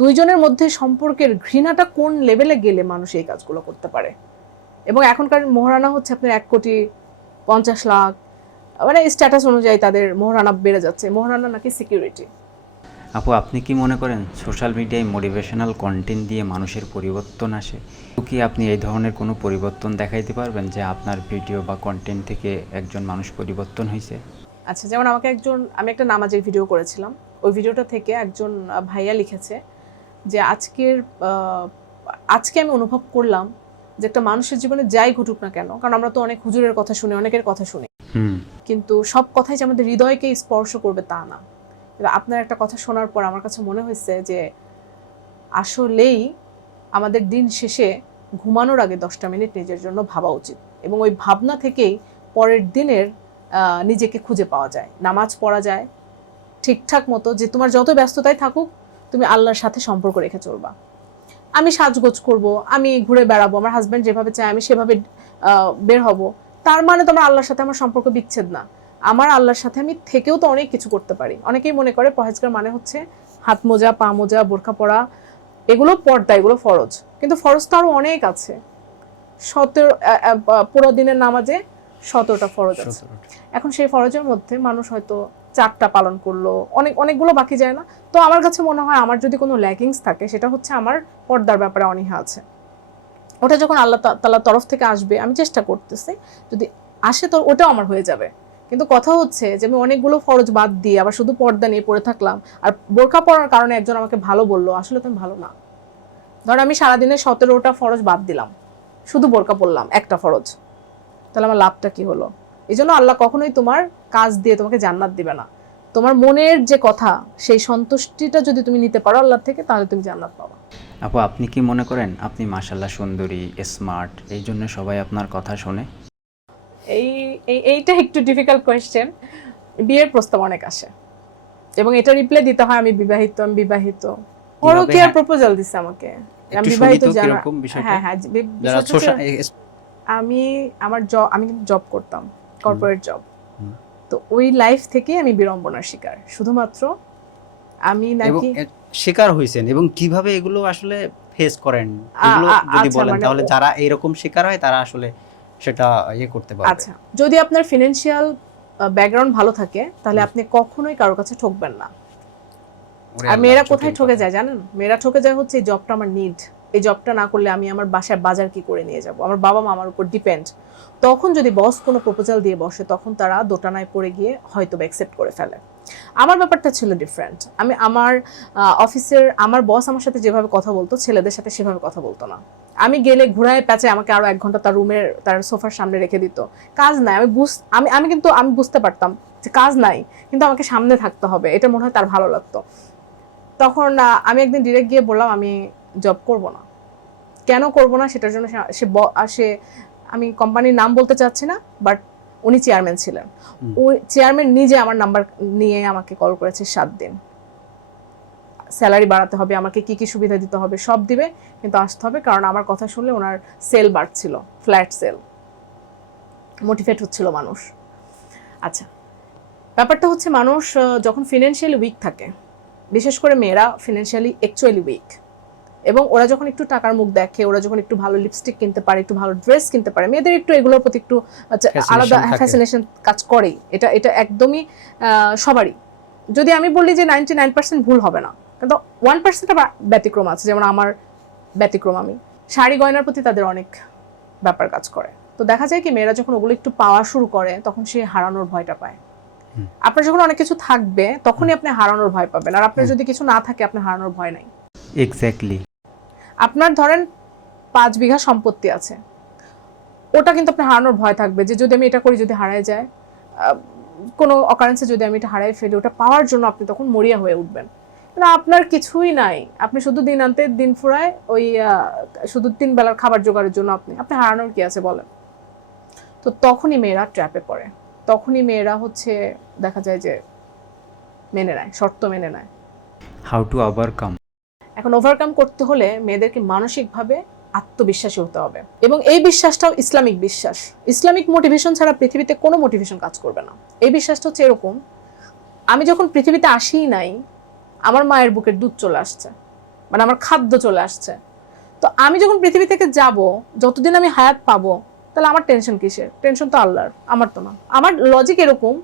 দুইজনের মধ্যে সম্পর্কের ঘৃণাটা কোন লেভেলে গেলে মানুষ এই কাজগুলো করতে পারে। এবং এখনকার মোহরানা হচ্ছে আপনার 1,50,00,000 লাখ, মানে স্ট্যাটাস অনুযায়ী তাদের মোহরানা বেড়ে যাচ্ছে। মোহরানা নাকি সিকিউরিটি। আপু আপনি কি মনে করেন সোশ্যাল মিডিয়ায় মোটিভেশনাল কন্টেন্ট দিয়ে মানুষের পরিবর্তন আসে? কি আপনি এই ধরনের কোনো পরিবর্তন দেখাইতে পারবেন যে আপনার ভিডিও বা কন্টেন্ট থেকে একজন মানুষ পরিবর্তন হয়েছে? আচ্ছা, যেমন আমি একটা নামাজের ভিডিও করেছিলাম, ওই ভিডিওটা থেকে একজন ভাইয়া লিখেছে যে আজকে আমি অনুভব করলাম যে একটা মানুষের জীবনে যাই ঘটুক না কেন, কারণ আমরা তো অনেক হুজুরের কথা শুনি, অনেকের কথা শুনি, কিন্তু সব কথাই যে আমাদের হৃদয়কে স্পর্শ করবে তা না। আপনার একটা কথা শোনার পর আমার কাছে মনে হয়েছে যে আসলেই আমাদের দিন শেষে ঘুমানোর আগে 10টা মিনিট নিজের জন্য ভাবা উচিত, এবং ওই ভাবনা থেকেই পরের দিনের নিজেকে খুঁজে পাওয়া যায়, নামাজ পড়া যায় ঠিকঠাক মতো। যে তোমার যত ব্যস্ততায় থাকুক তুমি আল্লাহর সাথে সম্পর্ক রেখে চলবা। আমি সাজগোজ করব, আমি ঘুরে বেড়াবো, আমার হাজব্যান্ড যেভাবে চায় আমি সেভাবে বের হব, তার মানে তোমার আল্লাহর সাথে আমার সম্পর্ক বিচ্ছেদ না। আমার আল্লাহর সাথে আমি থেকেও তো অনেক কিছু করতে পারি। অনেকেই মনে করে পরহেজগার মানে হচ্ছে হাত মোজা, পা মোজা, বোরকা পরা, এগুলো পর্দা, এগুলো ফরজ, কিন্তু ফরজ তো আরো অনেক আছে। 17 পুরো দিনের নামাজে 17টা ফরজ আছে। এখন সেই ফরজের মধ্যে মানুষ হয়তো 4টা পালন করলো, অনেকগুলো বাকি যায় না। তো আমার কাছে মনে হয় আমার যদি কোনো ল্যাকিংস থাকে সেটা হচ্ছে আমার পর্দার ব্যাপারে অনীহা আছে। ওটা যখন আল্লাহ তাআলার তরফ থেকে আসবে, আমি চেষ্টা করতেছি, যদি আসে তো ওটাও আমার হয়ে যাবে। কিন্তু কথা হচ্ছে যে আমি অনেকগুলো ফরজ বাদ দিয়ে আবার শুধু পর্দা নিয়ে পড়ে থাকলাম, আর বোরকা পরার কারণে একজন আমাকে ভালো বললো, আসলে তুমি ভালো না। ধর আমি সারাদিনে 17টা ফরজ বাদ দিলাম, শুধু বোরকা পড়লাম একটা ফরজ, তাহলে আমার লাভটা কি হলো? এই জন্য আল্লাহ কখনোই তোমার কাজ দিয়ে তোমাকে জান্নাত দিবে না। তোমার মনের যে কথা, সেই সন্তুষ্টিটা যদি তুমি নিতে পারো আল্লাহ থেকে, তাহলে তুমি জান্নাত পাবা। আপু আপনি কি মনে করেন আপনি মাশাআল্লাহ সুন্দরী, স্মার্ট, এই জন্য সবাই আপনার কথা শোনে? এইটা একটু ডিফিকাল্ট কোয়েশ্চেন। বিয়ের প্রস্তাব অনেক আসে এবং এটা রিপ্লাই দিতে হয় আমি বিবাহিত। ওরও কি আর প্রপোজাল দিছে আমাকে, আমি বিবাহিত জানা। হ্যাঁ হ্যাঁ, আমি কিন্তু জব করতাম, কর্পোরেট জব। তো ওই লাইফ থেকে আমি বিড়ম্বনার শিকার, শুধুমাত্র আমি নাকি শিকার হইছেন, এবং কিভাবে এগুলো আসলে ফেস করেন এগুলো যদি বলেন, তাহলে যারা এরকম শিকার হয় তারা আসলে সেটা করতে পারবে। আচ্ছা, যদি আপনার ফিনান্সিয়াল ব্যাকগ্রাউন্ড ভালো থাকে তাহলে আপনি কখনোই কারোর কাছে ঠকবেন না। আর মেয়েরা কোথায় ঠকে যায় জানেন? মেয়েরা ঠকে যায় হচ্ছে এই জবটা আমার নিড, এই জবটা না করলে আমি আমার বাসায় বাজার কি করে নিয়ে যাব, আমার বাবা মা আমার উপর ডিপেন্ড। তখন যদি বস কোনো প্রপোজাল দিয়ে বসে তখন তারা দোটানায় পড়ে গিয়ে হয়তো অ্যাকসেপ্ট করে ফেলে। আমার ব্যাপারটা ছিল ডিফারেন্ট। আমি আমার অফিসের আমার বস আমার সাথে যেভাবে কথা বলতো ছেলেদের সাথে সেভাবে কথা বলতো না। আমি গেলে ঘুরায় প্যাচে আমাকে আরো 1 ঘন্টা তার রুমের তার সোফার সামনে রেখে দিত। কাজ নাই, আমি কিন্তু আমি বুঝতে পারতাম যে কাজ নাই, কিন্তু আমাকে সামনে থাকতে হবে, এটা মনে হয় তার ভালো লাগতো। তখন আমি একদিন ডিরেক্ট গিয়ে বললাম আমি জব করব না। কেন করব না সেটার জন্য সে আমি কোম্পানির নাম বলতে চাচ্ছি না, বাট উনি চেয়ারম্যান ছিলেন। ওই চেয়ারম্যান নিজে আমার নাম্বার নিয়ে আমাকে কল করেছে 7 দিন। স্যালারি বাড়াতে হবে, আমাকে কি কি সুবিধা দিতে হবে সব দিবে, কিন্তু আসতে হবে, কারণ আমার কথা শুনলে ওনার সেল বাড়ছিল, ফ্ল্যাট সেল, মোটিভেট হচ্ছিল মানুষ। আচ্ছা, ব্যাপারটা হচ্ছে মানুষ যখন ফিনান্সিয়ালি উইক থাকে, বিশেষ করে মেয়েরা ফিনান্সিয়ালি অ্যাকচুয়ালি উইক, এবং ওরা যখন একটু টাকার মুখ দেখে, ওরা যখন একটু ভালো লিপস্টিক কিনতে পারে, একটু ভালো ড্রেস কিনতে পারে, মেয়েদের একটু এগুলোর প্রতি একটু আলাদা ফ্যাসিনেশন কাজ করেই। এটা একদমই সবারই। যদি আমি বলি যে 99% ভুল হবে না, কিন্তু 1% ব্যতিক্রম আছে, যেমন আমার ব্যতিক্রম। আমি শাড়ি গয়নার প্রতি তাদের অনেক ব্যাপার কাজ করে। তো দেখা যায় কি মেয়েরা যখন ওগুলো একটু পাওয়া শুরু করে তখন সে হারানোর ভয়টা পায়। আপনার যখন অনেক কিছু থাকবে তখনই আপনি হারানোর ভয় পাবেন, আর আপনার যদি কিছু না থাকে আপনার হারানোর ভয় নাই। এক্স্যাক্টলি। আপনার ধরেন 5 বিঘা সম্পত্তি আছে, ওটা কিন্তু আপনার হারানোর ভয় থাকবে যে যদি আমি এটা করি যদি হারায় যায়, কোনো অকারেন্সে যদি আমি এটা হারাই ফেলি, ওটা পাওয়ার জন্য আপনি তখন মরিয়া হয়ে উঠবেন। কিন্তু আপনার কিছুই নাই, আপনি শুধু দিন আনতে দিন ফুরায়, ওই শুধু 3 বেলার খাবার জোগাড়ের জন্য আপনি হারানোর কি আছে বলেন। তো তখনই মেয়েরা ট্র্যাপে পড়ে, তখনই মেয়েরা হচ্ছে দেখা যায় যে মেনে নেয়, শর্ত মেনে নেয়। How to overcome? এখন ওভারকাম করতে হলে মেয়েদেরকে মানসিকভাবে আত্মবিশ্বাসী হতে হবে, এবং এই বিশ্বাসটাও ইসলামিক বিশ্বাস। ইসলামিক মোটিভেশন ছাড়া পৃথিবীতে কোনো মোটিভেশন কাজ করবে না। এই বিশ্বাসটা হচ্ছে এরকম, আমি যখন পৃথিবীতে আসিই নাই আমার মায়ের বুকের দুধ চলে আসছে, মানে আমার খাদ্য চলে আসছে। তো আমি যখন পৃথিবী থেকে যাব, যতদিন আমি হায়াত পাবো, তাহলে আমার টেনশন কিসের? টেনশন তো আল্লাহর, আমার তো না। আমার লজিক এরকম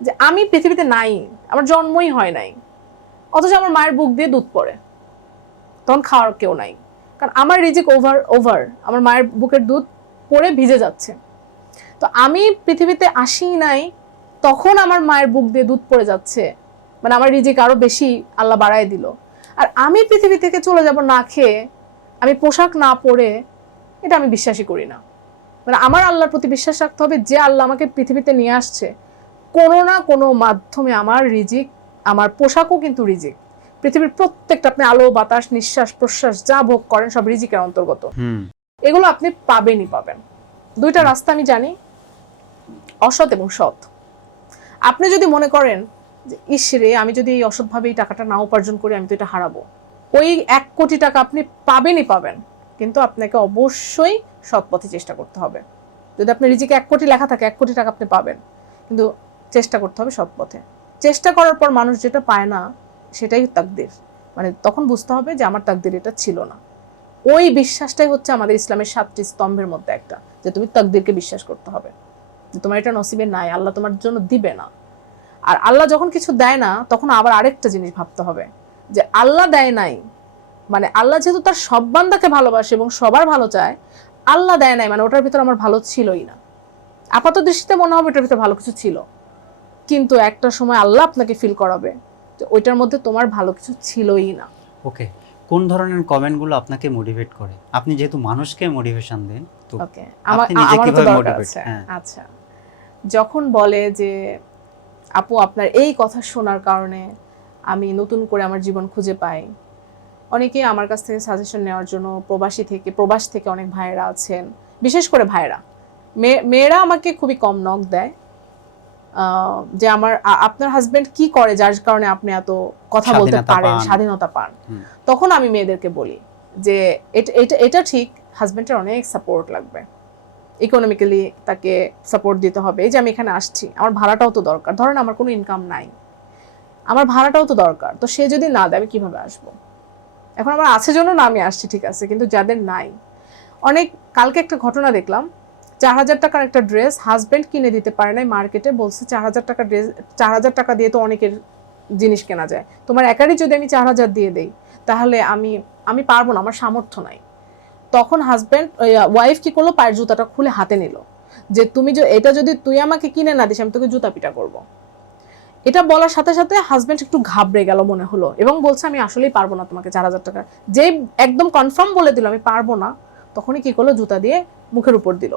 যে আমি পৃথিবীতে নাই, আমার জন্মই হয় নাই, অথচ আমার মায়ের বুক দিয়ে দুধ পড়ে, তখন খাওয়ার কেউ নাই, কারণ আমার রিজিক ওভার আমার মায়ের বুকের দুধ পড়ে ভিজে যাচ্ছে। তো আমি পৃথিবীতে আসি নাই, তখন আমার মায়ের বুক দিয়ে দুধ পড়ে যাচ্ছে, মানে আমার রিজিক আরো বেশি আল্লাহ বাড়ায় দিল। আর আমি পৃথিবী থেকে চলে যাব না খেয়ে, আমি পোশাক না পরে, এটা আমি বিশ্বাসই করি না। মানে আমার আল্লাহর প্রতি বিশ্বাস রাখতে হবে, যে আল্লাহ আমাকে পৃথিবীতে নিয়ে আসছে, কোনো না কোনো মাধ্যমে আমার রিজিক, আমার পোশাকও কিন্তু রিজিক। পৃথিবীর প্রত্যেকটা, আপনি আলো বাতাস নিঃশ্বাস প্রশ্বাস যা ভোগ করেন সব রিজিকের অন্তর্গত। এগুলো আপনি পাবেনই পাবেন। 2টা রাস্তা আমি জানি, অসৎ এবং সৎ। আপনি যদি মনে করেন যে ইসরে আমি যদি এই অসৎভাবে এই টাকাটা না উপার্জন করি আমি তো এটা হারাবো, ওই 1 কোটি টাকা আপনি পাবেনই পাবেন, কিন্তু আপনাকে অবশ্যই সৎ পথে চেষ্টা করতে হবে। যদি আপনার রিজিকে 1 কোটি লেখা থাকে 1 কোটি টাকা আপনি পাবেন, কিন্তু চেষ্টা করতে হবে সৎ পথে। চেষ্টা করার পর মানুষ যেটা পায় না সেটাই তাকদির, মানে তখন বুঝতে হবে যে আমার তাকদির এটা ছিল না। ওই বিশ্বাসটাই হচ্ছে আমাদের ইসলামের 7টি স্তম্ভের মধ্যে একটা, যে তুমি তাকদিরকে বিশ্বাস করতে হবে, যে তোমার এটা নসিবে নাই, আল্লাহ তোমার জন্য দিবে না। আর আল্লাহ যখন কিছু দেয় না তখন আবার আরেকটা জিনিস ভাবতে হবে, যে আল্লাহ দেয় নাই, মানে আল্লাহ যেহেতু তার সব বান্দাকে ভালোবাসে এবং সবার ভালো চায়, আল্লাহ দেয় নাই মানে ওটার ভিতর আমার ভালো ছিলই না। আপাত দৃষ্টিতে মনে হবে ওটার ভিতর ভালো কিছু ছিল, কিন্তু একটা সময় আল্লাহ আপনাকে ফিল করাবে যে ওইটার মধ্যে তোমার ভালো কিছু ছিলই না। ওকে, কোন ধরনের কমেন্টগুলো আপনাকে মোটিভেট করে? আপনি যেহেতু মানুষকে মোটিভেশন দেন, তো ওকে, আপনি নিজে আমার তো কিভাবে দরকার মোটিভেট? আছে। আচ্ছা, যখন বলে যে আপু আপনার এই কথা শোনার কারণে আমি নতুন করে আমার জীবন খুঁজে পাই, অনেকেই আমার কাছ থেকে সাজেশন নেওয়ার জন্য প্রবাস থেকে অনেক ভাইয়েরা আছেন, বিশেষ করে ভাইয়েরা। মেয়েরা আমাকে খুবই কম নক দেয় যে আপনার হাজবেন্ড কি করে যার কারণে আপনি এত কথা বলতে পারেন, স্বাধীনতা পান। তখন আমি মেয়েদেরকে বলি যে এটা ঠিক, হাজবেন্ডের অনেক সাপোর্ট লাগবে, ইকোনমিক্যালি তাকে সাপোর্ট দিতে হবে। এই যে আমি এখানে আসছি, আমার ভাড়াটাও তো দরকার, ধরেন আমার কোনো ইনকাম নাই, আমার ভাড়াটাও তো দরকার, তো সে যদি না দেয় আমি কিভাবে আসবো? এখন আমার আছে জন্য না আমি আসছি, ঠিক আছে, কিন্তু যাদের নাই, কালকে একটা ঘটনা দেখলাম, 4000 টাকার একটা ড্রেস হাজবেন্ড কিনে দিতে পারে নাই মার্কেটে, বলছে 4000 টাকা ড্রেস, 4000 টাকা দিয়ে তো অনেকের জিনিস কেনা যায়, তোমার একারই যদি আমি 4000 দিয়ে দেই তাহলে আমি পারবো না, আমার সামর্থ্য নাই। তখন হাজব্যান্ড ওয়াইফ কি করলো, পায়ের জুতাটা খুলে হাতে নিল, যে তুমি এটা যদি তুই আমাকে কিনে না দিস আমি তোকে জুতা পিটা করব। এটা বলার সাথে সাথে হাজব্যান্ড একটু ঘাবড়ে গেল মনে হলো, এবং বলছে আমি আসলেই পারবো না তোমাকে 4,000 টাকা। যে একদম কনফার্ম বলে দিল আমি পারবো না, তখনই কি করলো, জুতা দিয়ে মুখের উপর দিল।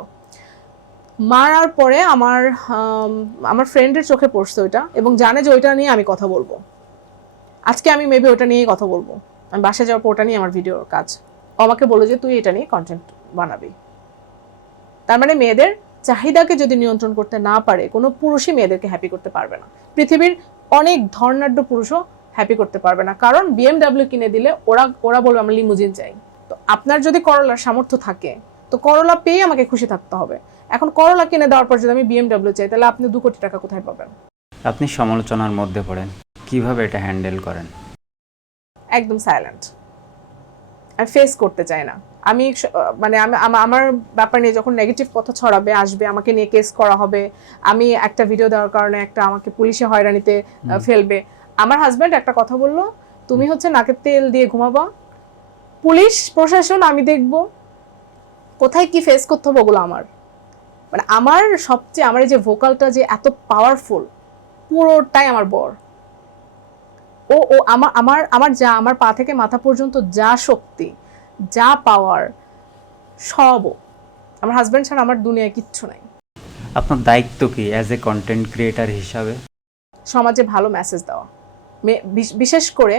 মারার পরে আমার ফ্রেন্ডের চোখে পড়ছে ওইটা, এবং জানে যে ওইটা নিয়ে আমি কথা বলবো। আজকে আমি মেবি ওটা নিয়েই কথা বলবো, আমি বাসায় যাওয়ার পর ওটা নিয়ে আমার ভিডিওর কাজ। আমাকে বলে যে তুই এটা নিয়ে কন্টেন্ট বানাবি। তার মানে মেয়েদের চাহিদাকে যদি নিয়ন্ত্রণ করতে না পারে, কোনো পুরুষই মেয়েদেরকে হ্যাপি করতে পারবে না। পৃথিবীর অনেক ধর্নাঢ্য পুরুষও হ্যাপি করতে পারবে না, কারণ BMW কিনে দিলে ওরা বলবে আমরা লিমুজিন চাই। তো আপনার যদি করলার সামর্থ্য থাকে, তো করলা পেয়ে আমাকে খুশি থাকতে হবে। এখন করলা কিনে দেওয়ার পর যদি আমি BMW চাই, তাহলে আপনি 2 কোটি টাকা কোথায় পাবেন? আপনি সমালোচনার মধ্যে পড়েন, কিভাবে এটা হ্যান্ডেল করেন? একদম সাইলেন্ট, আমি ফেস করতে চাই না। আমি মানে আমার ব্যাপার নিয়ে যখন নেগেটিভ কথা ছড়াবে, আসবে, আমাকে নিয়ে কেস করা হবে, আমি একটা ভিডিও দেওয়ার কারণে আমাকে পুলিশে হয়রানিতে ফেলবে। আমার হাজব্যান্ড একটা কথা বললো, তুমি হচ্ছে নাকের তেল দিয়ে ঘুমাবা, পুলিশ প্রশাসন আমি দেখব, কোথায় কি ফেস করতে হবে ওগুলো আমার। মানে আমার এই যে ভোকালটা যে এত পাওয়ারফুল, পুরোটাই আমার বর। ও আমার পা থেকে মাথা পর্যন্ত যা শক্তি, যা পাওয়ার, সবও আমার হাজব্যান্ড ছাড়া আমার দুনিয়ায় কিচ্ছু নাই। আপনার দায়িত্ব কি অ্যাজ এ কন্টেন্ট ক্রিয়েটার হিসাবে? সমাজে ভালো মেসেজ দেওয়া। বিশেষ করে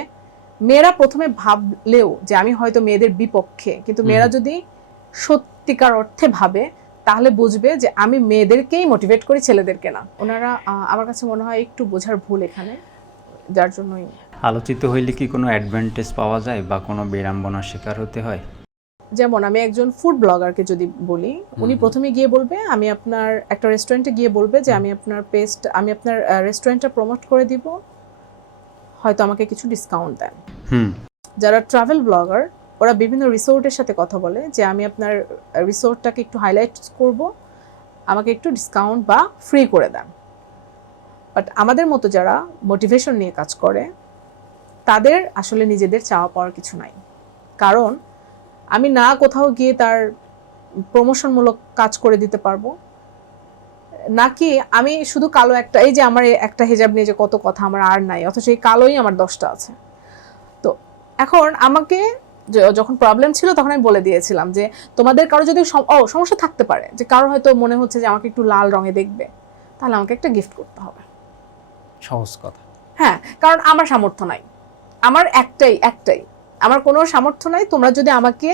মেয়েরা প্রথমে ভাবলেও যে আমি হয়তো মেয়েদের বিপক্ষে, কিন্তু মেয়েরা যদি সত্যিকার অর্থে ভাবে তাহলে বুঝবে যে আমি মেয়েদেরকেই মোটিভেট করি, ছেলেদেরকে না। ওনারা আমার কাছে মনে হয় একটু বোঝার ভুল এখানে, যার জন্যই। আলোচিত হইলে কি কোনো অ্যাডভান্টেজ পাওয়া যায় বা কোনো বিড়ম্বনার শিকার হতে হয়? যেমন আমি একজন ফুড ব্লগারকে যদি বলি, উনি প্রথমে গিয়ে বলবে, আমি আপনার একটা রেস্টুরেন্টে গিয়ে বলবে যে আমি আপনার রেস্টুরেন্টটা প্রমোট করে দিব, হয়তো আমাকে কিছু ডিসকাউন্ট দেন। যারা ট্রাভেল ব্লগার, ওরা বিভিন্ন রিসোর্টের সাথে কথা বলে যে আমি আপনার রিসোর্টটাকে একটু হাইলাইট করব, আমাকে একটু ডিসকাউন্ট বা ফ্রি করে দেন। বাট আমাদের মতো যারা মোটিভেশন নিয়ে কাজ করে, তাদের আসলে নিজেদের চাওয়া পাওয়ার কিছু নাই। কারণ আমি না কোথাও গিয়ে তার প্রমোশনমূলক কাজ করে দিতে পারবো, নাকি আমি শুধু কালো একটা, এই যে আমার একটা হিজাব নিয়ে যে কত কথা আমার আর নাই, অথচ এই কালোই আমার 10টা আছে। তো এখন আমাকে যখন প্রবলেম ছিল তখন আমি বলে দিয়েছিলাম যে তোমাদের কারো যদি সমস্যা থাকতে পারে, যে কারো হয়তো মনে হচ্ছে যে আমাকে একটু লাল রঙে দেখবে, তাহলে আমাকে একটা গিফট করতে হবে। সহজ কথা। হ্যাঁ, কারণ আমার সামর্থ্য নাই, আমার একটাই আমার কোনো সামর্থ্য নাই। তোমরা যদি আমাকে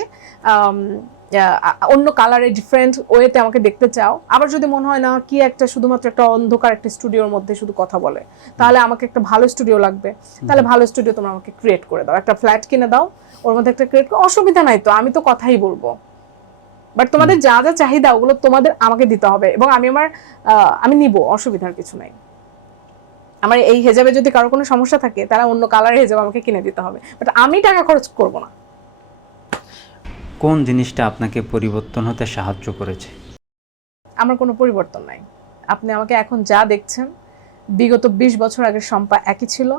অন্য কালারে ডিফারেন্ট ওয়েতে আমাকে দেখতে চাও, আবার যদি মনে হয় না কি একটা শুধুমাত্র একটা অন্ধকার একটা স্টুডিওর মধ্যে শুধু কথা বলে, তাহলে আমাকে একটা ভালো স্টুডিও লাগবে, তাহলে ভালো স্টুডিও তোমরা আমাকে ক্রিয়েট করে দাও, একটা ফ্ল্যাট কিনে দাও, ওর মধ্যে একটা ক্রিয়েট করে, অসুবিধা নাই তো, আমি তো কথাই বলবো। বাট তোমাদের যা যা চাহিদা ওগুলো তোমাদের আমাকে দিতে হবে, এবং আমি নিব, অসুবিধার কিছু নাই। আমার এই হেজাবে যদি কারো কোনো সমস্যা থাকে, তারা অন্য কালারের হেজাব আমাকে কিনে দিতে হবে, বাট আমি টাকা খরচ করব না। কোন জিনিসটা আপনাকে পরিবর্তন হতে সাহায্য করেছে? আমার কোনো পরিবর্তন নাই। আপনি আমাকে এখন যা দেখছেন, বিগত 20 বছর আগের শম্পা একই ছিল।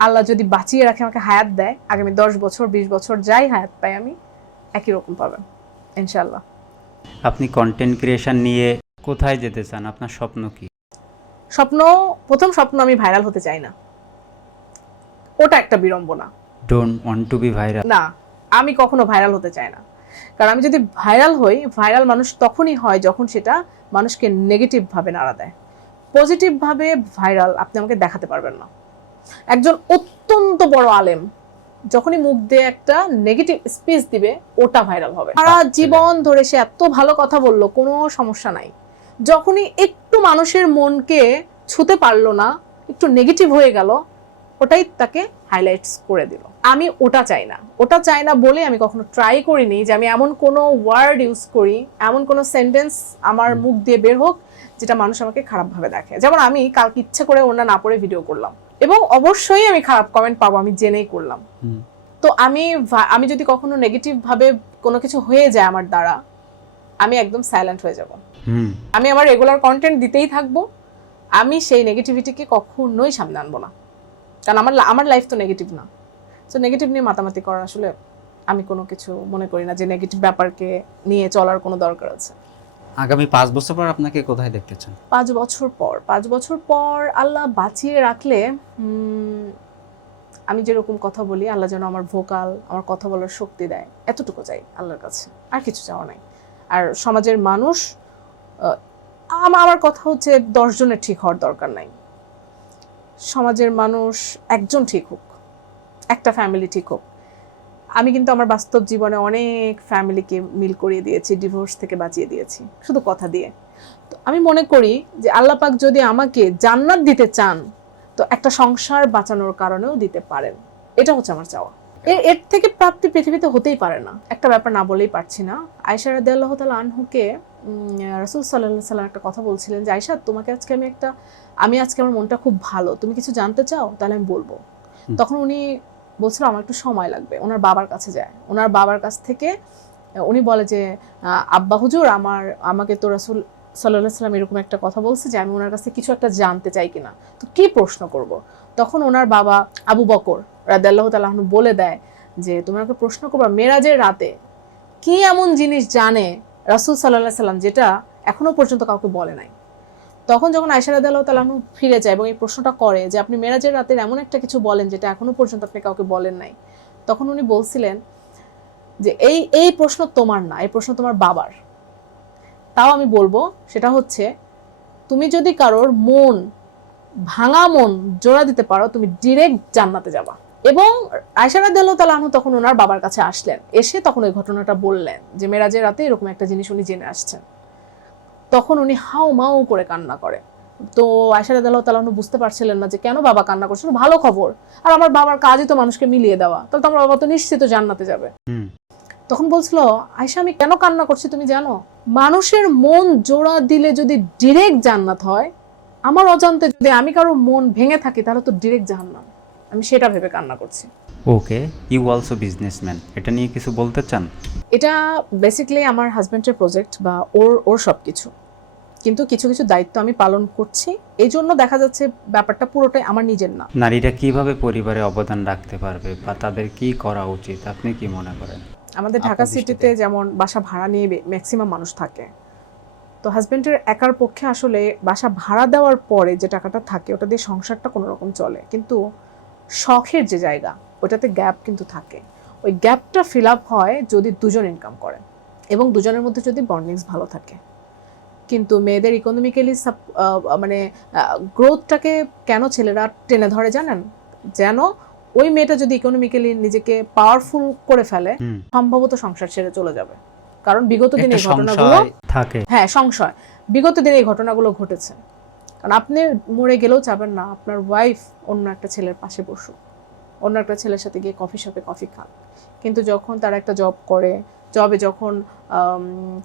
আল্লাহ যদি বাঁচিয়ে রাখে, আমাকে হায়াত দেয়, আগামী 10 বছর 20 বছর যাই হায়াত পাই, আমি একই রকম পাবেন ইনশাআল্লাহ। আপনি কন্টেন্ট ক্রিয়েশন নিয়ে কোথায় যেতে চান? আপনার স্বপ্ন কি? প্রথম স্বপ্ন, আমি ভাইরাল হতে চাই না। ওটা একটা বিড়ম্বনা। Don't want to B viral? না, আমি কখনো ভাইরাল হতে চাই না। কারণ আমি যদি ভাইরাল হই, ভাইরাল মানুষ তখনই হয় যখন সেটা মানুষকে নেগেটিভ ভাবে নাড়া দেয়। পজিটিভ ভাবে ভাইরাল আপনি আমাকে দেখাতে পারবেন না। একজন অত্যন্ত বড় আলেম যখনই মুখ দিয়ে একটা নেগেটিভ স্পিচ দিবে, ওটা ভাইরাল হবে। সারা জীবন ধরে সে এত ভালো কথা বললো, কোনো সমস্যা নাই। যখনই একটু মানুষের মনকে ছুতে পারলো না, একটু নেগেটিভ হয়ে গেল, ওটাই তাকে হাইলাইটস করে দিল। আমি ওটা চাই না বলে আমি কখনো ট্রাই করিনি যে আমি এমন কোনো ওয়ার্ড ইউজ করি, এমন কোনো সেন্টেন্স আমার মুখ দিয়ে বের হোক যেটা মানুষ আমাকে খারাপভাবে দেখে। যেমন আমি কালকে ইচ্ছে করে ওড়না না পরে ভিডিও করলাম, এবং অবশ্যই আমি খারাপ কমেন্ট পাবো, আমি জেনেই করলাম। তো আমি যদি কখনো নেগেটিভ ভাবে কোনো কিছু হয়ে যায় আমার দ্বারা, আমি একদম সাইলেন্ট হয়ে যাব। আমি আমার রেগুলার কন্টেন্ট দিতেই থাকবো, আমি সেই নেগেটিভিটিকে কখনোই সামনে আনবো না। কারণ আমার লাইফ তো নেগেটিভ না। তো নেগেটিভ নিয়ে মাতামাতি করার আসলে আমি কোনো কিছু মনে করি না যে নেগেটিভ ব্যাপারকে নিয়ে চলার কোনো দরকার আছে। আগামী 5 বছর পর আপনাকে কোথায় দেখতে চান? 5 বছর পর আল্লাহ বাঁচিয়ে রাখলে আমি যেরকম কথা বলি, আল্লাহ যেন আমার ভোকাল, আমার কথা বলার শক্তি দেয়, এতটুকু চাই আল্লাহর কাছে, আর কিছু চাওয়া নাই। আর সমাজের মানুষ, আমার কথা হচ্ছে 10 জনের ঠিক হওয়ার দরকার নাই। সমাজের মানুষ একজন ঠিক হোক, একটা ফ্যামিলি ঠিক হোক। আমি কিন্তু আমার বাস্তব জীবনে অনেক ফ্যামিলিকে মিল করিয়ে দিয়েছি, ডিভোর্স থেকে বাঁচিয়ে দিয়েছি শুধু কথা দিয়ে। তো আমি মনে করি যে আল্লাহ পাক যদি আমাকে জান্নাত দিতে চান তো একটা সংসার বাঁচানোর কারণেও দিতে পারেন, এটা হচ্ছে আমার চাওয়া। এর থেকে প্রাপ্তি পৃথিবীতে হতেই পারে না। একটা ব্যাপার না বলেই পারছি না। আয়েশা রাদিয়াল্লাহু তাআলা আনহুকে রাসূল সাল্লাল্লাহু আলাইহি ওয়াসাল্লাম একটা কথা বলছিলেন যে আয়েশা, তোমাকে আজকে আমি আজকে আমার মনটা খুব ভালো, তুমি কিছু জানতে চাও? তাহলে আমি বলবো। তখন উনি বলছিল আমার একটু সময় লাগবে। ওনার বাবার কাছে যায়, ওনার বাবার কাছ থেকে উনি বলে যে আব্বা হুজুর, আমাকে তো রাসূল সাল্লাল্লাহু আলাইহি ওয়াসাল্লাম এরকম একটা কথা বলছে যে আমি ওনার কাছে কিছু একটা জানতে চাই কিনা, তো কি প্রশ্ন করব। তখন ওনার বাবা আবু বকর রাদিয়াল্লাহু তাআলা আনহু বলে দেয় যে তুমি আমাকে প্রশ্ন করবা মেরাজের রাতে কি এমন জিনিস জানে রাসূল সাল্লাল্লাহু আলাইহি ওয়াসাল্লাম যেটা এখনো পর্যন্ত কাউকে বলে নাই। তখন যখন আয়েশা রাদিয়াল্লাহু তাআলা আনহু ফিরে যায় এবং এই প্রশ্নটা করে যে আপনি মেরাজের রাতের এমন একটা কিছু বলেন যেটা এখনো পর্যন্ত আপনি কাউকে বলেন নাই, তখন উনি বলছিলেন যে এই প্রশ্ন তোমার না, এই প্রশ্ন তোমার বাবার। তাও আমি বলবো সেটা হচ্ছে, তুমি যদি কারোর ভাঙা মন জোড়া দিতে পারো, তুমি ডিরেক্ট জান্নাতে যাবা। এবং আয়েশা রাদিয়াল্লাহু তাআলা আনহু তখন ওনার বাবার কাছে আসলেন, এসে তখন ওই ঘটনাটা বললেন যে মেরাজের রাতে এরকম একটা জিনিস উনি জেনে আসছেন। তখন উনি হাউ মাউ করে কান্না করে। তো আয়েশা রাদিয়াল্লাহু তাআলা আনহু বুঝতে পারছিলেন না যে কেন বাবা কান্না করছিল। ভালো খবর, আর আমার বাবার কাজই তো মানুষকে মিলিয়ে দেওয়া, তাহলে তো আমার বাবা তো নিশ্চিত জান্নাতে যাবে। তখন বলছিল আয়েশা, আমি কেন কান্না করছি তুমি জানো? মানুষের মন জোড়া দিলে যদি ডিরেক্ট জান্নাত হয়, আমার অজান্তে যদি আমি কারো মন ভেঙে থাকি তাহলে তো ডিরেক্ট জাহান্নাম। আমি সেটা ভেবে কান্না করছি। ওকে, ইউ অলসো বিজনেসম্যান, এটা নিয়ে কিছু বলতে চান? এটা বেসিক্যালি আমার হাজব্যান্ডের প্রজেক্ট বা ওর সব কিছু, কিন্তু কিছু কিছু দায়িত্ব আমি পালন করছি, এই জন্য দেখা যাচ্ছে ব্যাপারটা পুরোটাই আমার নিজের না। নারীরা কিভাবে পরিবারে অবদান রাখতে পারবে বা তাদের কি করা উচিত, আপনি কি মনে করেন? আমাদের ঢাকা সিটিতে যেমন বাসা ভাড়া নিয়ে ম্যাক্সিমাম মানুষ থাকে, তো হাজব্যান্ডের একার পক্ষে আসলে বাসা ভাড়া দেওয়ার পরে যে টাকাটা থাকে ওটা দিয়ে সংসারটা কোনো রকম চলে, কিন্তু শখের যে জায়গা ওটাতে গ্যাপ কিন্তু থাকে। ওই গ্যাপটা ফিল আপ হয় যদি দুজন ইনকাম করে এবং দুজনের মধ্যে যদি বন্ডিংস ভালো থাকে। কিন্তু মেয়েদের ইকোনমিক্যালি মানে গ্রোথটাকে কেন ছেলেরা টেনে ধরে জানেন? যেন ওই মেয়েটা যদি ইকোনমিক্যালি নিজেকে পাওয়ারফুল করে ফেলে, সম্ভবত সংসার ছেড়ে চলে যাবে। কারণ বিগত দিনে এই ঘটনাগুলো থাকে, হ্যাঁ সংশয়, বিগত দিনে এই ঘটনাগুলো ঘটেছে। কারণ আপনি মরে গেলেও চাবেন না আপনার ওয়াইফ অন্য একটা ছেলের পাশে বসুক, অন্য একটা ছেলের সাথে গিয়ে কফি শপে কফি খান। কিন্তু যখন তারা একটা জব করে, জবে যখন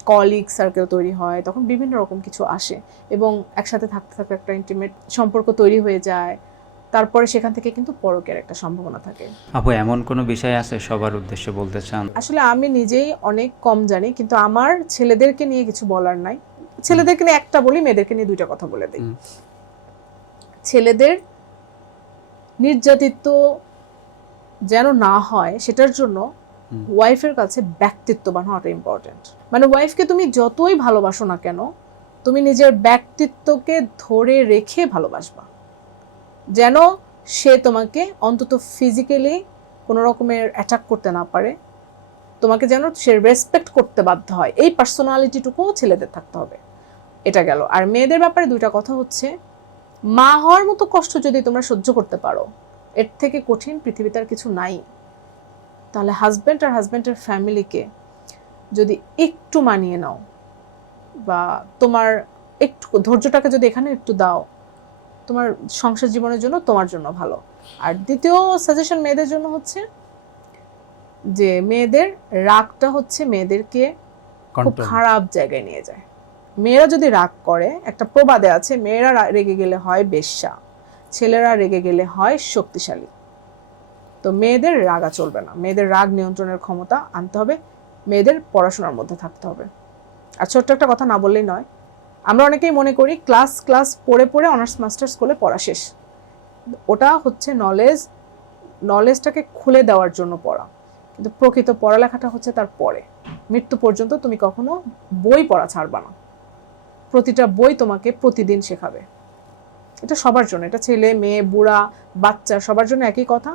কলিগ সার্কেল তৈরি হয়, তখন বিভিন্ন রকম কিছু আসে এবং একসাথে থাকতে থাকতে একটা ইন্টিমেট সম্পর্ক তৈরি হয়ে যায়। তারপরে সেখান থেকে কিন্তু পরকের একটা সম্ভাবনা থাকে। আপু, এমন কোনো বিষয় আছে সবার উদ্দেশ্যে বলতে চান? আসলে আমি নিজেই অনেক কম জানি, কিন্তু আমার ছেলেদেরকে নিয়ে কিছু বলার নাই। ছেলেদেরকে নিয়ে একটা বলি, মেয়েদেরকে নিয়ে দুইটা কথা বলে দিই। ছেলেদের নির্যাতিত যেন না হয় সেটার জন্য ওয়াইফের কাছে ব্যক্তিত্ববান হওয়াটা ইম্পর্টেন্ট। মানে ওয়াইফকে তুমি যতই ভালোবাসো না কেন, তুমি নিজের ব্যক্তিত্বকে ধরে রেখে ভালোবাসবা, যেন সে তোমাকে অন্তত ফিজিক্যালি কোনো রকমের অ্যাটাক করতে না পারে, তোমাকে যেন সে রেসপেক্ট করতে বাধ্য হয়। এই পার্সোনালিটিটুকুও ছেলেদের থাকতে হবে। এটা গেল। আর মেয়েদের ব্যাপারে দুইটা কথা হচ্ছে, মা হওয়ার মতো কষ্ট যদি তোমরা সহ্য করতে পারো, এর থেকে কঠিন পৃথিবীতে আর কিছু নাই। তাহলে হাজব্যান্ড আর হাজব্যান্ডের ফ্যামিলিকে যদি একটু মানিয়ে নাও বা তোমার একটু ধৈর্যটাকে যদি এখানে একটু দাও, তোমার সংসার জীবনের জন্য তোমার জন্য ভালো। আর দ্বিতীয় সাজেশন মেয়েদের জন্য হচ্ছে যে মেয়েদের রাগটা হচ্ছে মেয়েদেরকে খুব খারাপ জায়গায় নিয়ে যায়। মেয়েরা যদি রাগ করে, একটা প্রবাদে আছে, মেয়েরা রেগে গেলে হয় বেশ্যা, ছেলেরা রেগে গেলে হয় শক্তিশালী। তো মেয়েদের রাগা চলবে না, মেয়েদের রাগ নিয়ন্ত্রণের ক্ষমতা আনতে হবে, মেয়েদের পড়াশোনার মধ্যে থাকতে হবে। আর ছোট্ট একটা কথা না বললেই নয়, আমরা অনেকেই মনে করি ক্লাস পড়ে পড়ে অনার্স মাস্টার্স করলে পড়া শেষ। ওটা হচ্ছে নলেজটাকে খুলে দেওয়ার জন্য পড়া। কিন্তু প্রকৃত পড়ালেখাটা হচ্ছে তার পরে। মৃত্যু পর্যন্ত তুমি কখনো বই পড়া ছাড়বা না, প্রতিটা বই তোমাকে প্রতিদিন শেখাবে। এটা সবার জন্য, এটা ছেলে মেয়ে বুড়া বাচ্চা সবার জন্য একই কথা।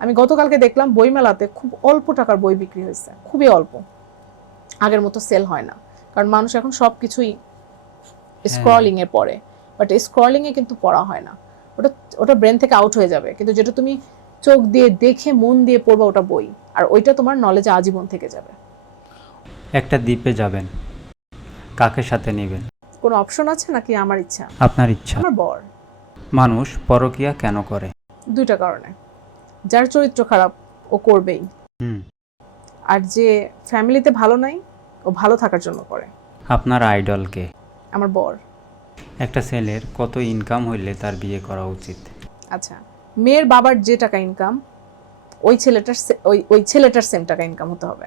আমি গতকালকে দেখলাম বইমেলাতে খুব অল্প টাকার বই বিক্রি হয়েছে, খুবই অল্প, আগের মতো সেল হয় না, কারণ মানুষ এখন সব কিছুই স্ক্রলিং এ পড়ে। বাট স্ক্রলিং এ কিন্তু পড়া হয় না, ওটা ওটা ব্রেন থেকে আউট হয়ে যাবে। কিন্তু যেটা তুমি চোখ দিয়ে দেখে মন দিয়ে পড়বা ওটা বই, আর ওইটা তোমার নলেজে আজীবন থেকে যাবে। একটা দ্বীপে যাবেন, কাকে সাথে নেবেন? কোনো অপশন আছে নাকি আমার ইচ্ছা? আপনার ইচ্ছা। আমার বর। মানুষ পরকীয়া কেন করে? দুইটা কারণে। যার চরিত্র খারাপ ও করবেই, হুম। আর যে ফ্যামিলিতে ভালো নাই ও ভালো থাকার জন্য করে। আপনার আইডলকে? আমার বর। একটা ছেলের কত ইনকাম হইলে তার বিয়ে করা উচিত? আচ্ছা, মেয়ের বাবার যে টাকা ইনকাম ওই ছেলেটার সেম টাকা ইনকাম হতে হবে।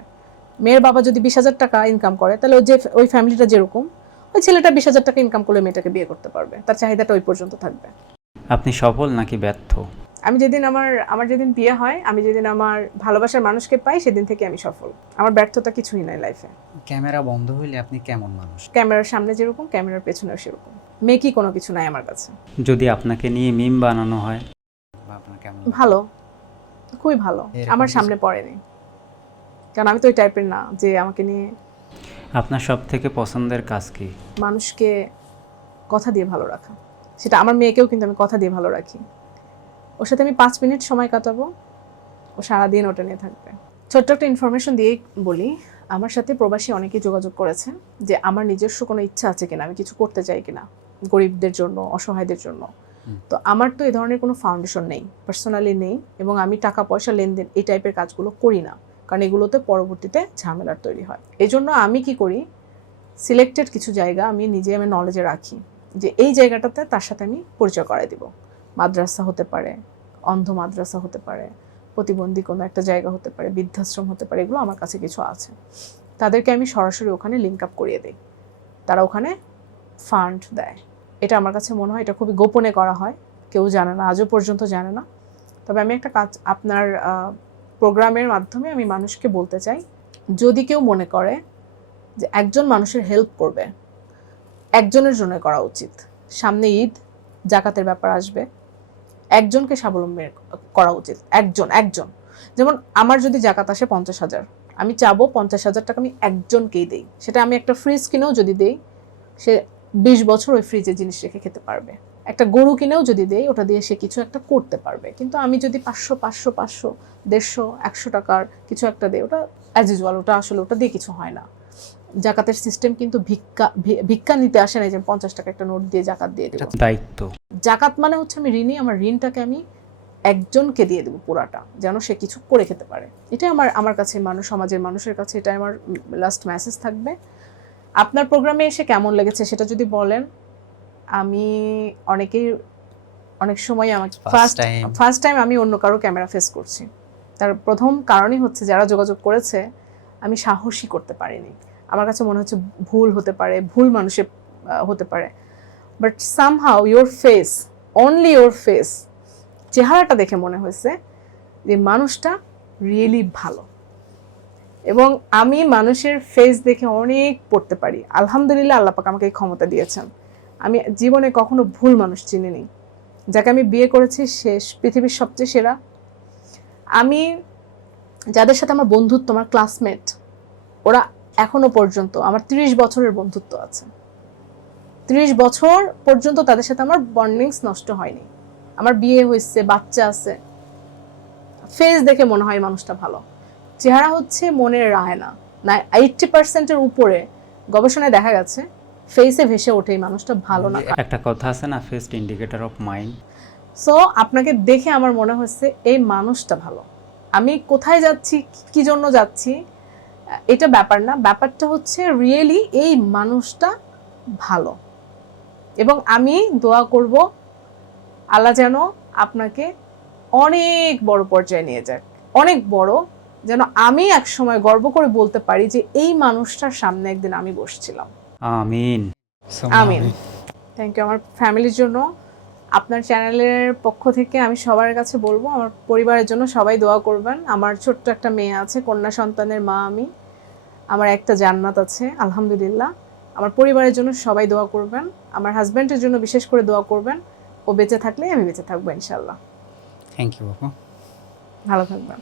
মেয়ের বাবা যদি 20,000 টাকা ইনকাম করে, তাহলে ওই ফ্যামিলিটা যেরকম, ওই ছেলেটা 20,000 টাকা ইনকাম করলে মেয়েটাকে বিয়ে করতে পারবে, তার চাহিদাটা ওই পর্যন্ত থাকবে। আপনি সফল নাকি ব্যর্থ? আমি যেদিন আমার যেদিন বিয়ে হয়, আমি যেদিন আমার ভালোবাসার মানুষকে পাই, সেদিন থেকে আমি সফল। আমার ব্যর্থতা কিছুই নাই লাইফে। ক্যামেরা বন্ধ হইলে আপনি কেমন মানুষ? ক্যামেরার সামনে যেরকম, ক্যামেরার পেছনেও সেরকম। মেকি কোনো কিছু নাই আমার কাছে। যদি আপনাকে নিয়ে মিম বানানো হয়? বা আপনার কেমন? ভালো, খুবই ভালো। এরকম আমার কিছু? সামনে পড়েনি, কারণ আমি তো ওই টাইপের না যে আমাকে নিয়ে। আপনার সব থেকে পছন্দের কাজ কি? মানুষকে কথা দিয়ে ভালো রাখা। সেটা আমার মেয়েকেও কিন্তু আমি কথা দিয়ে ভালো রাখি। ওর সাথে আমি 5 মিনিট সময় কাটাবো, ও সারাদিন ওটা নিয়ে থাকবে। ছোট্ট একটা ইনফরমেশন দিয়ে বলি, আমার সাথে প্রবাসী অনেকেই যোগাযোগ করেছে যে আমার নিজস্ব কোনো ইচ্ছা আছে কিনা, আমি কিছু করতে চাই কিনা গরিবদের জন্য, অসহায়দের জন্য। তো আমার তো এই ধরনের কোনো ফাউন্ডেশন নেই, পার্সোনালি নেই, এবং আমি টাকা পয়সা লেনদেন এই টাইপের কাজগুলো করি না, কারণ এগুলোতে পরবর্তীতে ঝামেলার তৈরি হয়। এই জন্য আমি কি করি, সিলেক্টেড কিছু জায়গা আমি নলেজে রাখি যে এই জায়গাটাতে তার সাথে আমি পরিচয় করাই দিব। মাদ্রাসা হতে পারে, অন্ধ মাদ্রাসা হতে পারে, প্রতিবন্ধী কোনো একটা জায়গা হতে পারে, বৃদ্ধাশ্রম হতে পারে, এগুলো আমার কাছে কিছু আছে। তাদেরকে আমি সরাসরি ওখানে লিঙ্ক আপ করিয়ে দিই, তারা ওখানে ফান্ড দেয়। এটা আমার কাছে মনে হয় এটা খুবই গোপনে করা হয়, কেউ জানে না, আজও পর্যন্ত জানে না। তবে আমি একটা কাজ আপনার প্রোগ্রামের মাধ্যমে আমি মানুষকে বলতে চাই, যদি কেউ মনে করে যে একজন মানুষের হেল্প করবে, একজনের জন্য করা উচিত। সামনে ঈদ, জাকাতের ব্যাপার আসবে, একজনকে স্বাবলম্বী করা উচিত। একজন যেমন আমার যদি জাকাত আসে 50,000, আমি চাবো 50,000 টাকা আমি একজনকেই দেই। সেটা আমি একটা ফ্রিজ কিনেও যদি দেই, সে 20 বছর ওই ফ্রিজে জিনিস রেখে খেতে পারবে। একটা গরু কিনেও যদি দেই, ওটা দিয়ে সে কিছু একটা করতে পারবে। কিন্তু আমি যদি 500, 150, 100 টাকার কিছু একটা দেই, ওটা অ্যাজ ইউজুয়াল, ওটা আসলে ওটা দিয়ে কিছু হয় না। জাকাতের সিস্টেম কিন্তু ভিক্ষা নিতে আসে না যে 50 টাকা একটা নোট দিয়ে জাকাত দিয়ে দেবো। দায়িত্ব। জাকাত মানে হচ্ছে আমি ঋণী, আমার ঋণটাকে আমি একজনকে দিয়ে দেবো পুরাটা, যেন সে কিছু করে খেতে পারে। এটা আমার কাছে সমাজের মানুষের কাছে এটা আমার লাস্ট মেসেজ থাকবে। আপনার প্রোগ্রামে এসে কেমন লেগেছে সেটা যদি বলেন। আমি অনেক সময় আমাকে ফার্স্ট টাইম আমি অন্য কারো ক্যামেরা ফেস করছি। তার প্রথম কারণই হচ্ছে যারা যোগাযোগ করেছে আমি সাহসী করতে পারিনি। আমার কাছে মনে হচ্ছে ভুল হতে পারে, ভুল মানুষের হতে পারে, but somehow your face, only your face, চেহারাটা দেখে মনে হয়েছে যে মানুষটা রিয়েলি ভালো। এবং আমি মানুষের ফেস দেখে অনেক পড়তে পারি। আলহামদুলিল্লাহ, আল্লাহ পাক আমাকে এই ক্ষমতা দিয়েছেন। আমি জীবনে কখনো ভুল মানুষ চিনিনি। যাকে আমি বিয়ে করেছি সে পৃথিবীর সবচেয়ে সেরা। আমি যাদের সাথে আমার বন্ধুত্ব, আমার ক্লাসমেট, ওরা এখনো পর্যন্ত আমার 30 বছরের বন্ধুত্ব আছে। 30 বছর পর্যন্ত তাদের সাথে আমার বন্ডিংস নষ্ট হয়নি। আমার বিয়ে হয়েছে, বাচ্চা আছে। ফেস দেখে মনে হয় মানুষটা ভালো। চেহারা হচ্ছে মনের রায়না। 80%-এর উপরে গবেষণায় দেখা গেছে ফেসে ভেসে ওঠে এই মানুষটা ভালো না। একটা কথা আছে না, face indicator of mind. So আপনাকে দেখে আমার মনে হচ্ছে এই মানুষটা ভালো। আমি কোথায় যাচ্ছি, কি জন্য যাচ্ছি, এটা ব্যাপার না। ব্যাপারটা হচ্ছে রিয়েলি এই মানুষটা ভালো। এবং আমি দোয়া করব আল্লাহ যেন আপনাকে অনেক বড় পর্যায়ে নিয়ে যাক, অনেক বড়, যেন আমি এক সময় গর্ব করে বলতে পারি যে এই মানুষটার সামনে একদিন আমি বসছিলাম। আমিন। আমিন। Thank you. আমার ফ্যামিলির জন্য আপনার চ্যানেলের পক্ষ থেকে আমি সবার কাছে বলবো আমার পরিবারের জন্য সবাই দোয়া করবেন। আমার ছোট্ট একটা মেয়ে আছে, কন্যা সন্তানের মা আমি। আমার একটা জান্নাত আছে আলহামদুলিল্লাহ। আমার পরিবারের জন্য সবাই দোয়া করবেন, আমার হাজব্যান্ডের জন্য বিশেষ করে দোয়া করবেন। ও বেঁচে থাকলে আমি বেঁচে থাকবো ইনশাল্লাহ। থ্যাংক ইউ আপু। ভালো থাকবেন।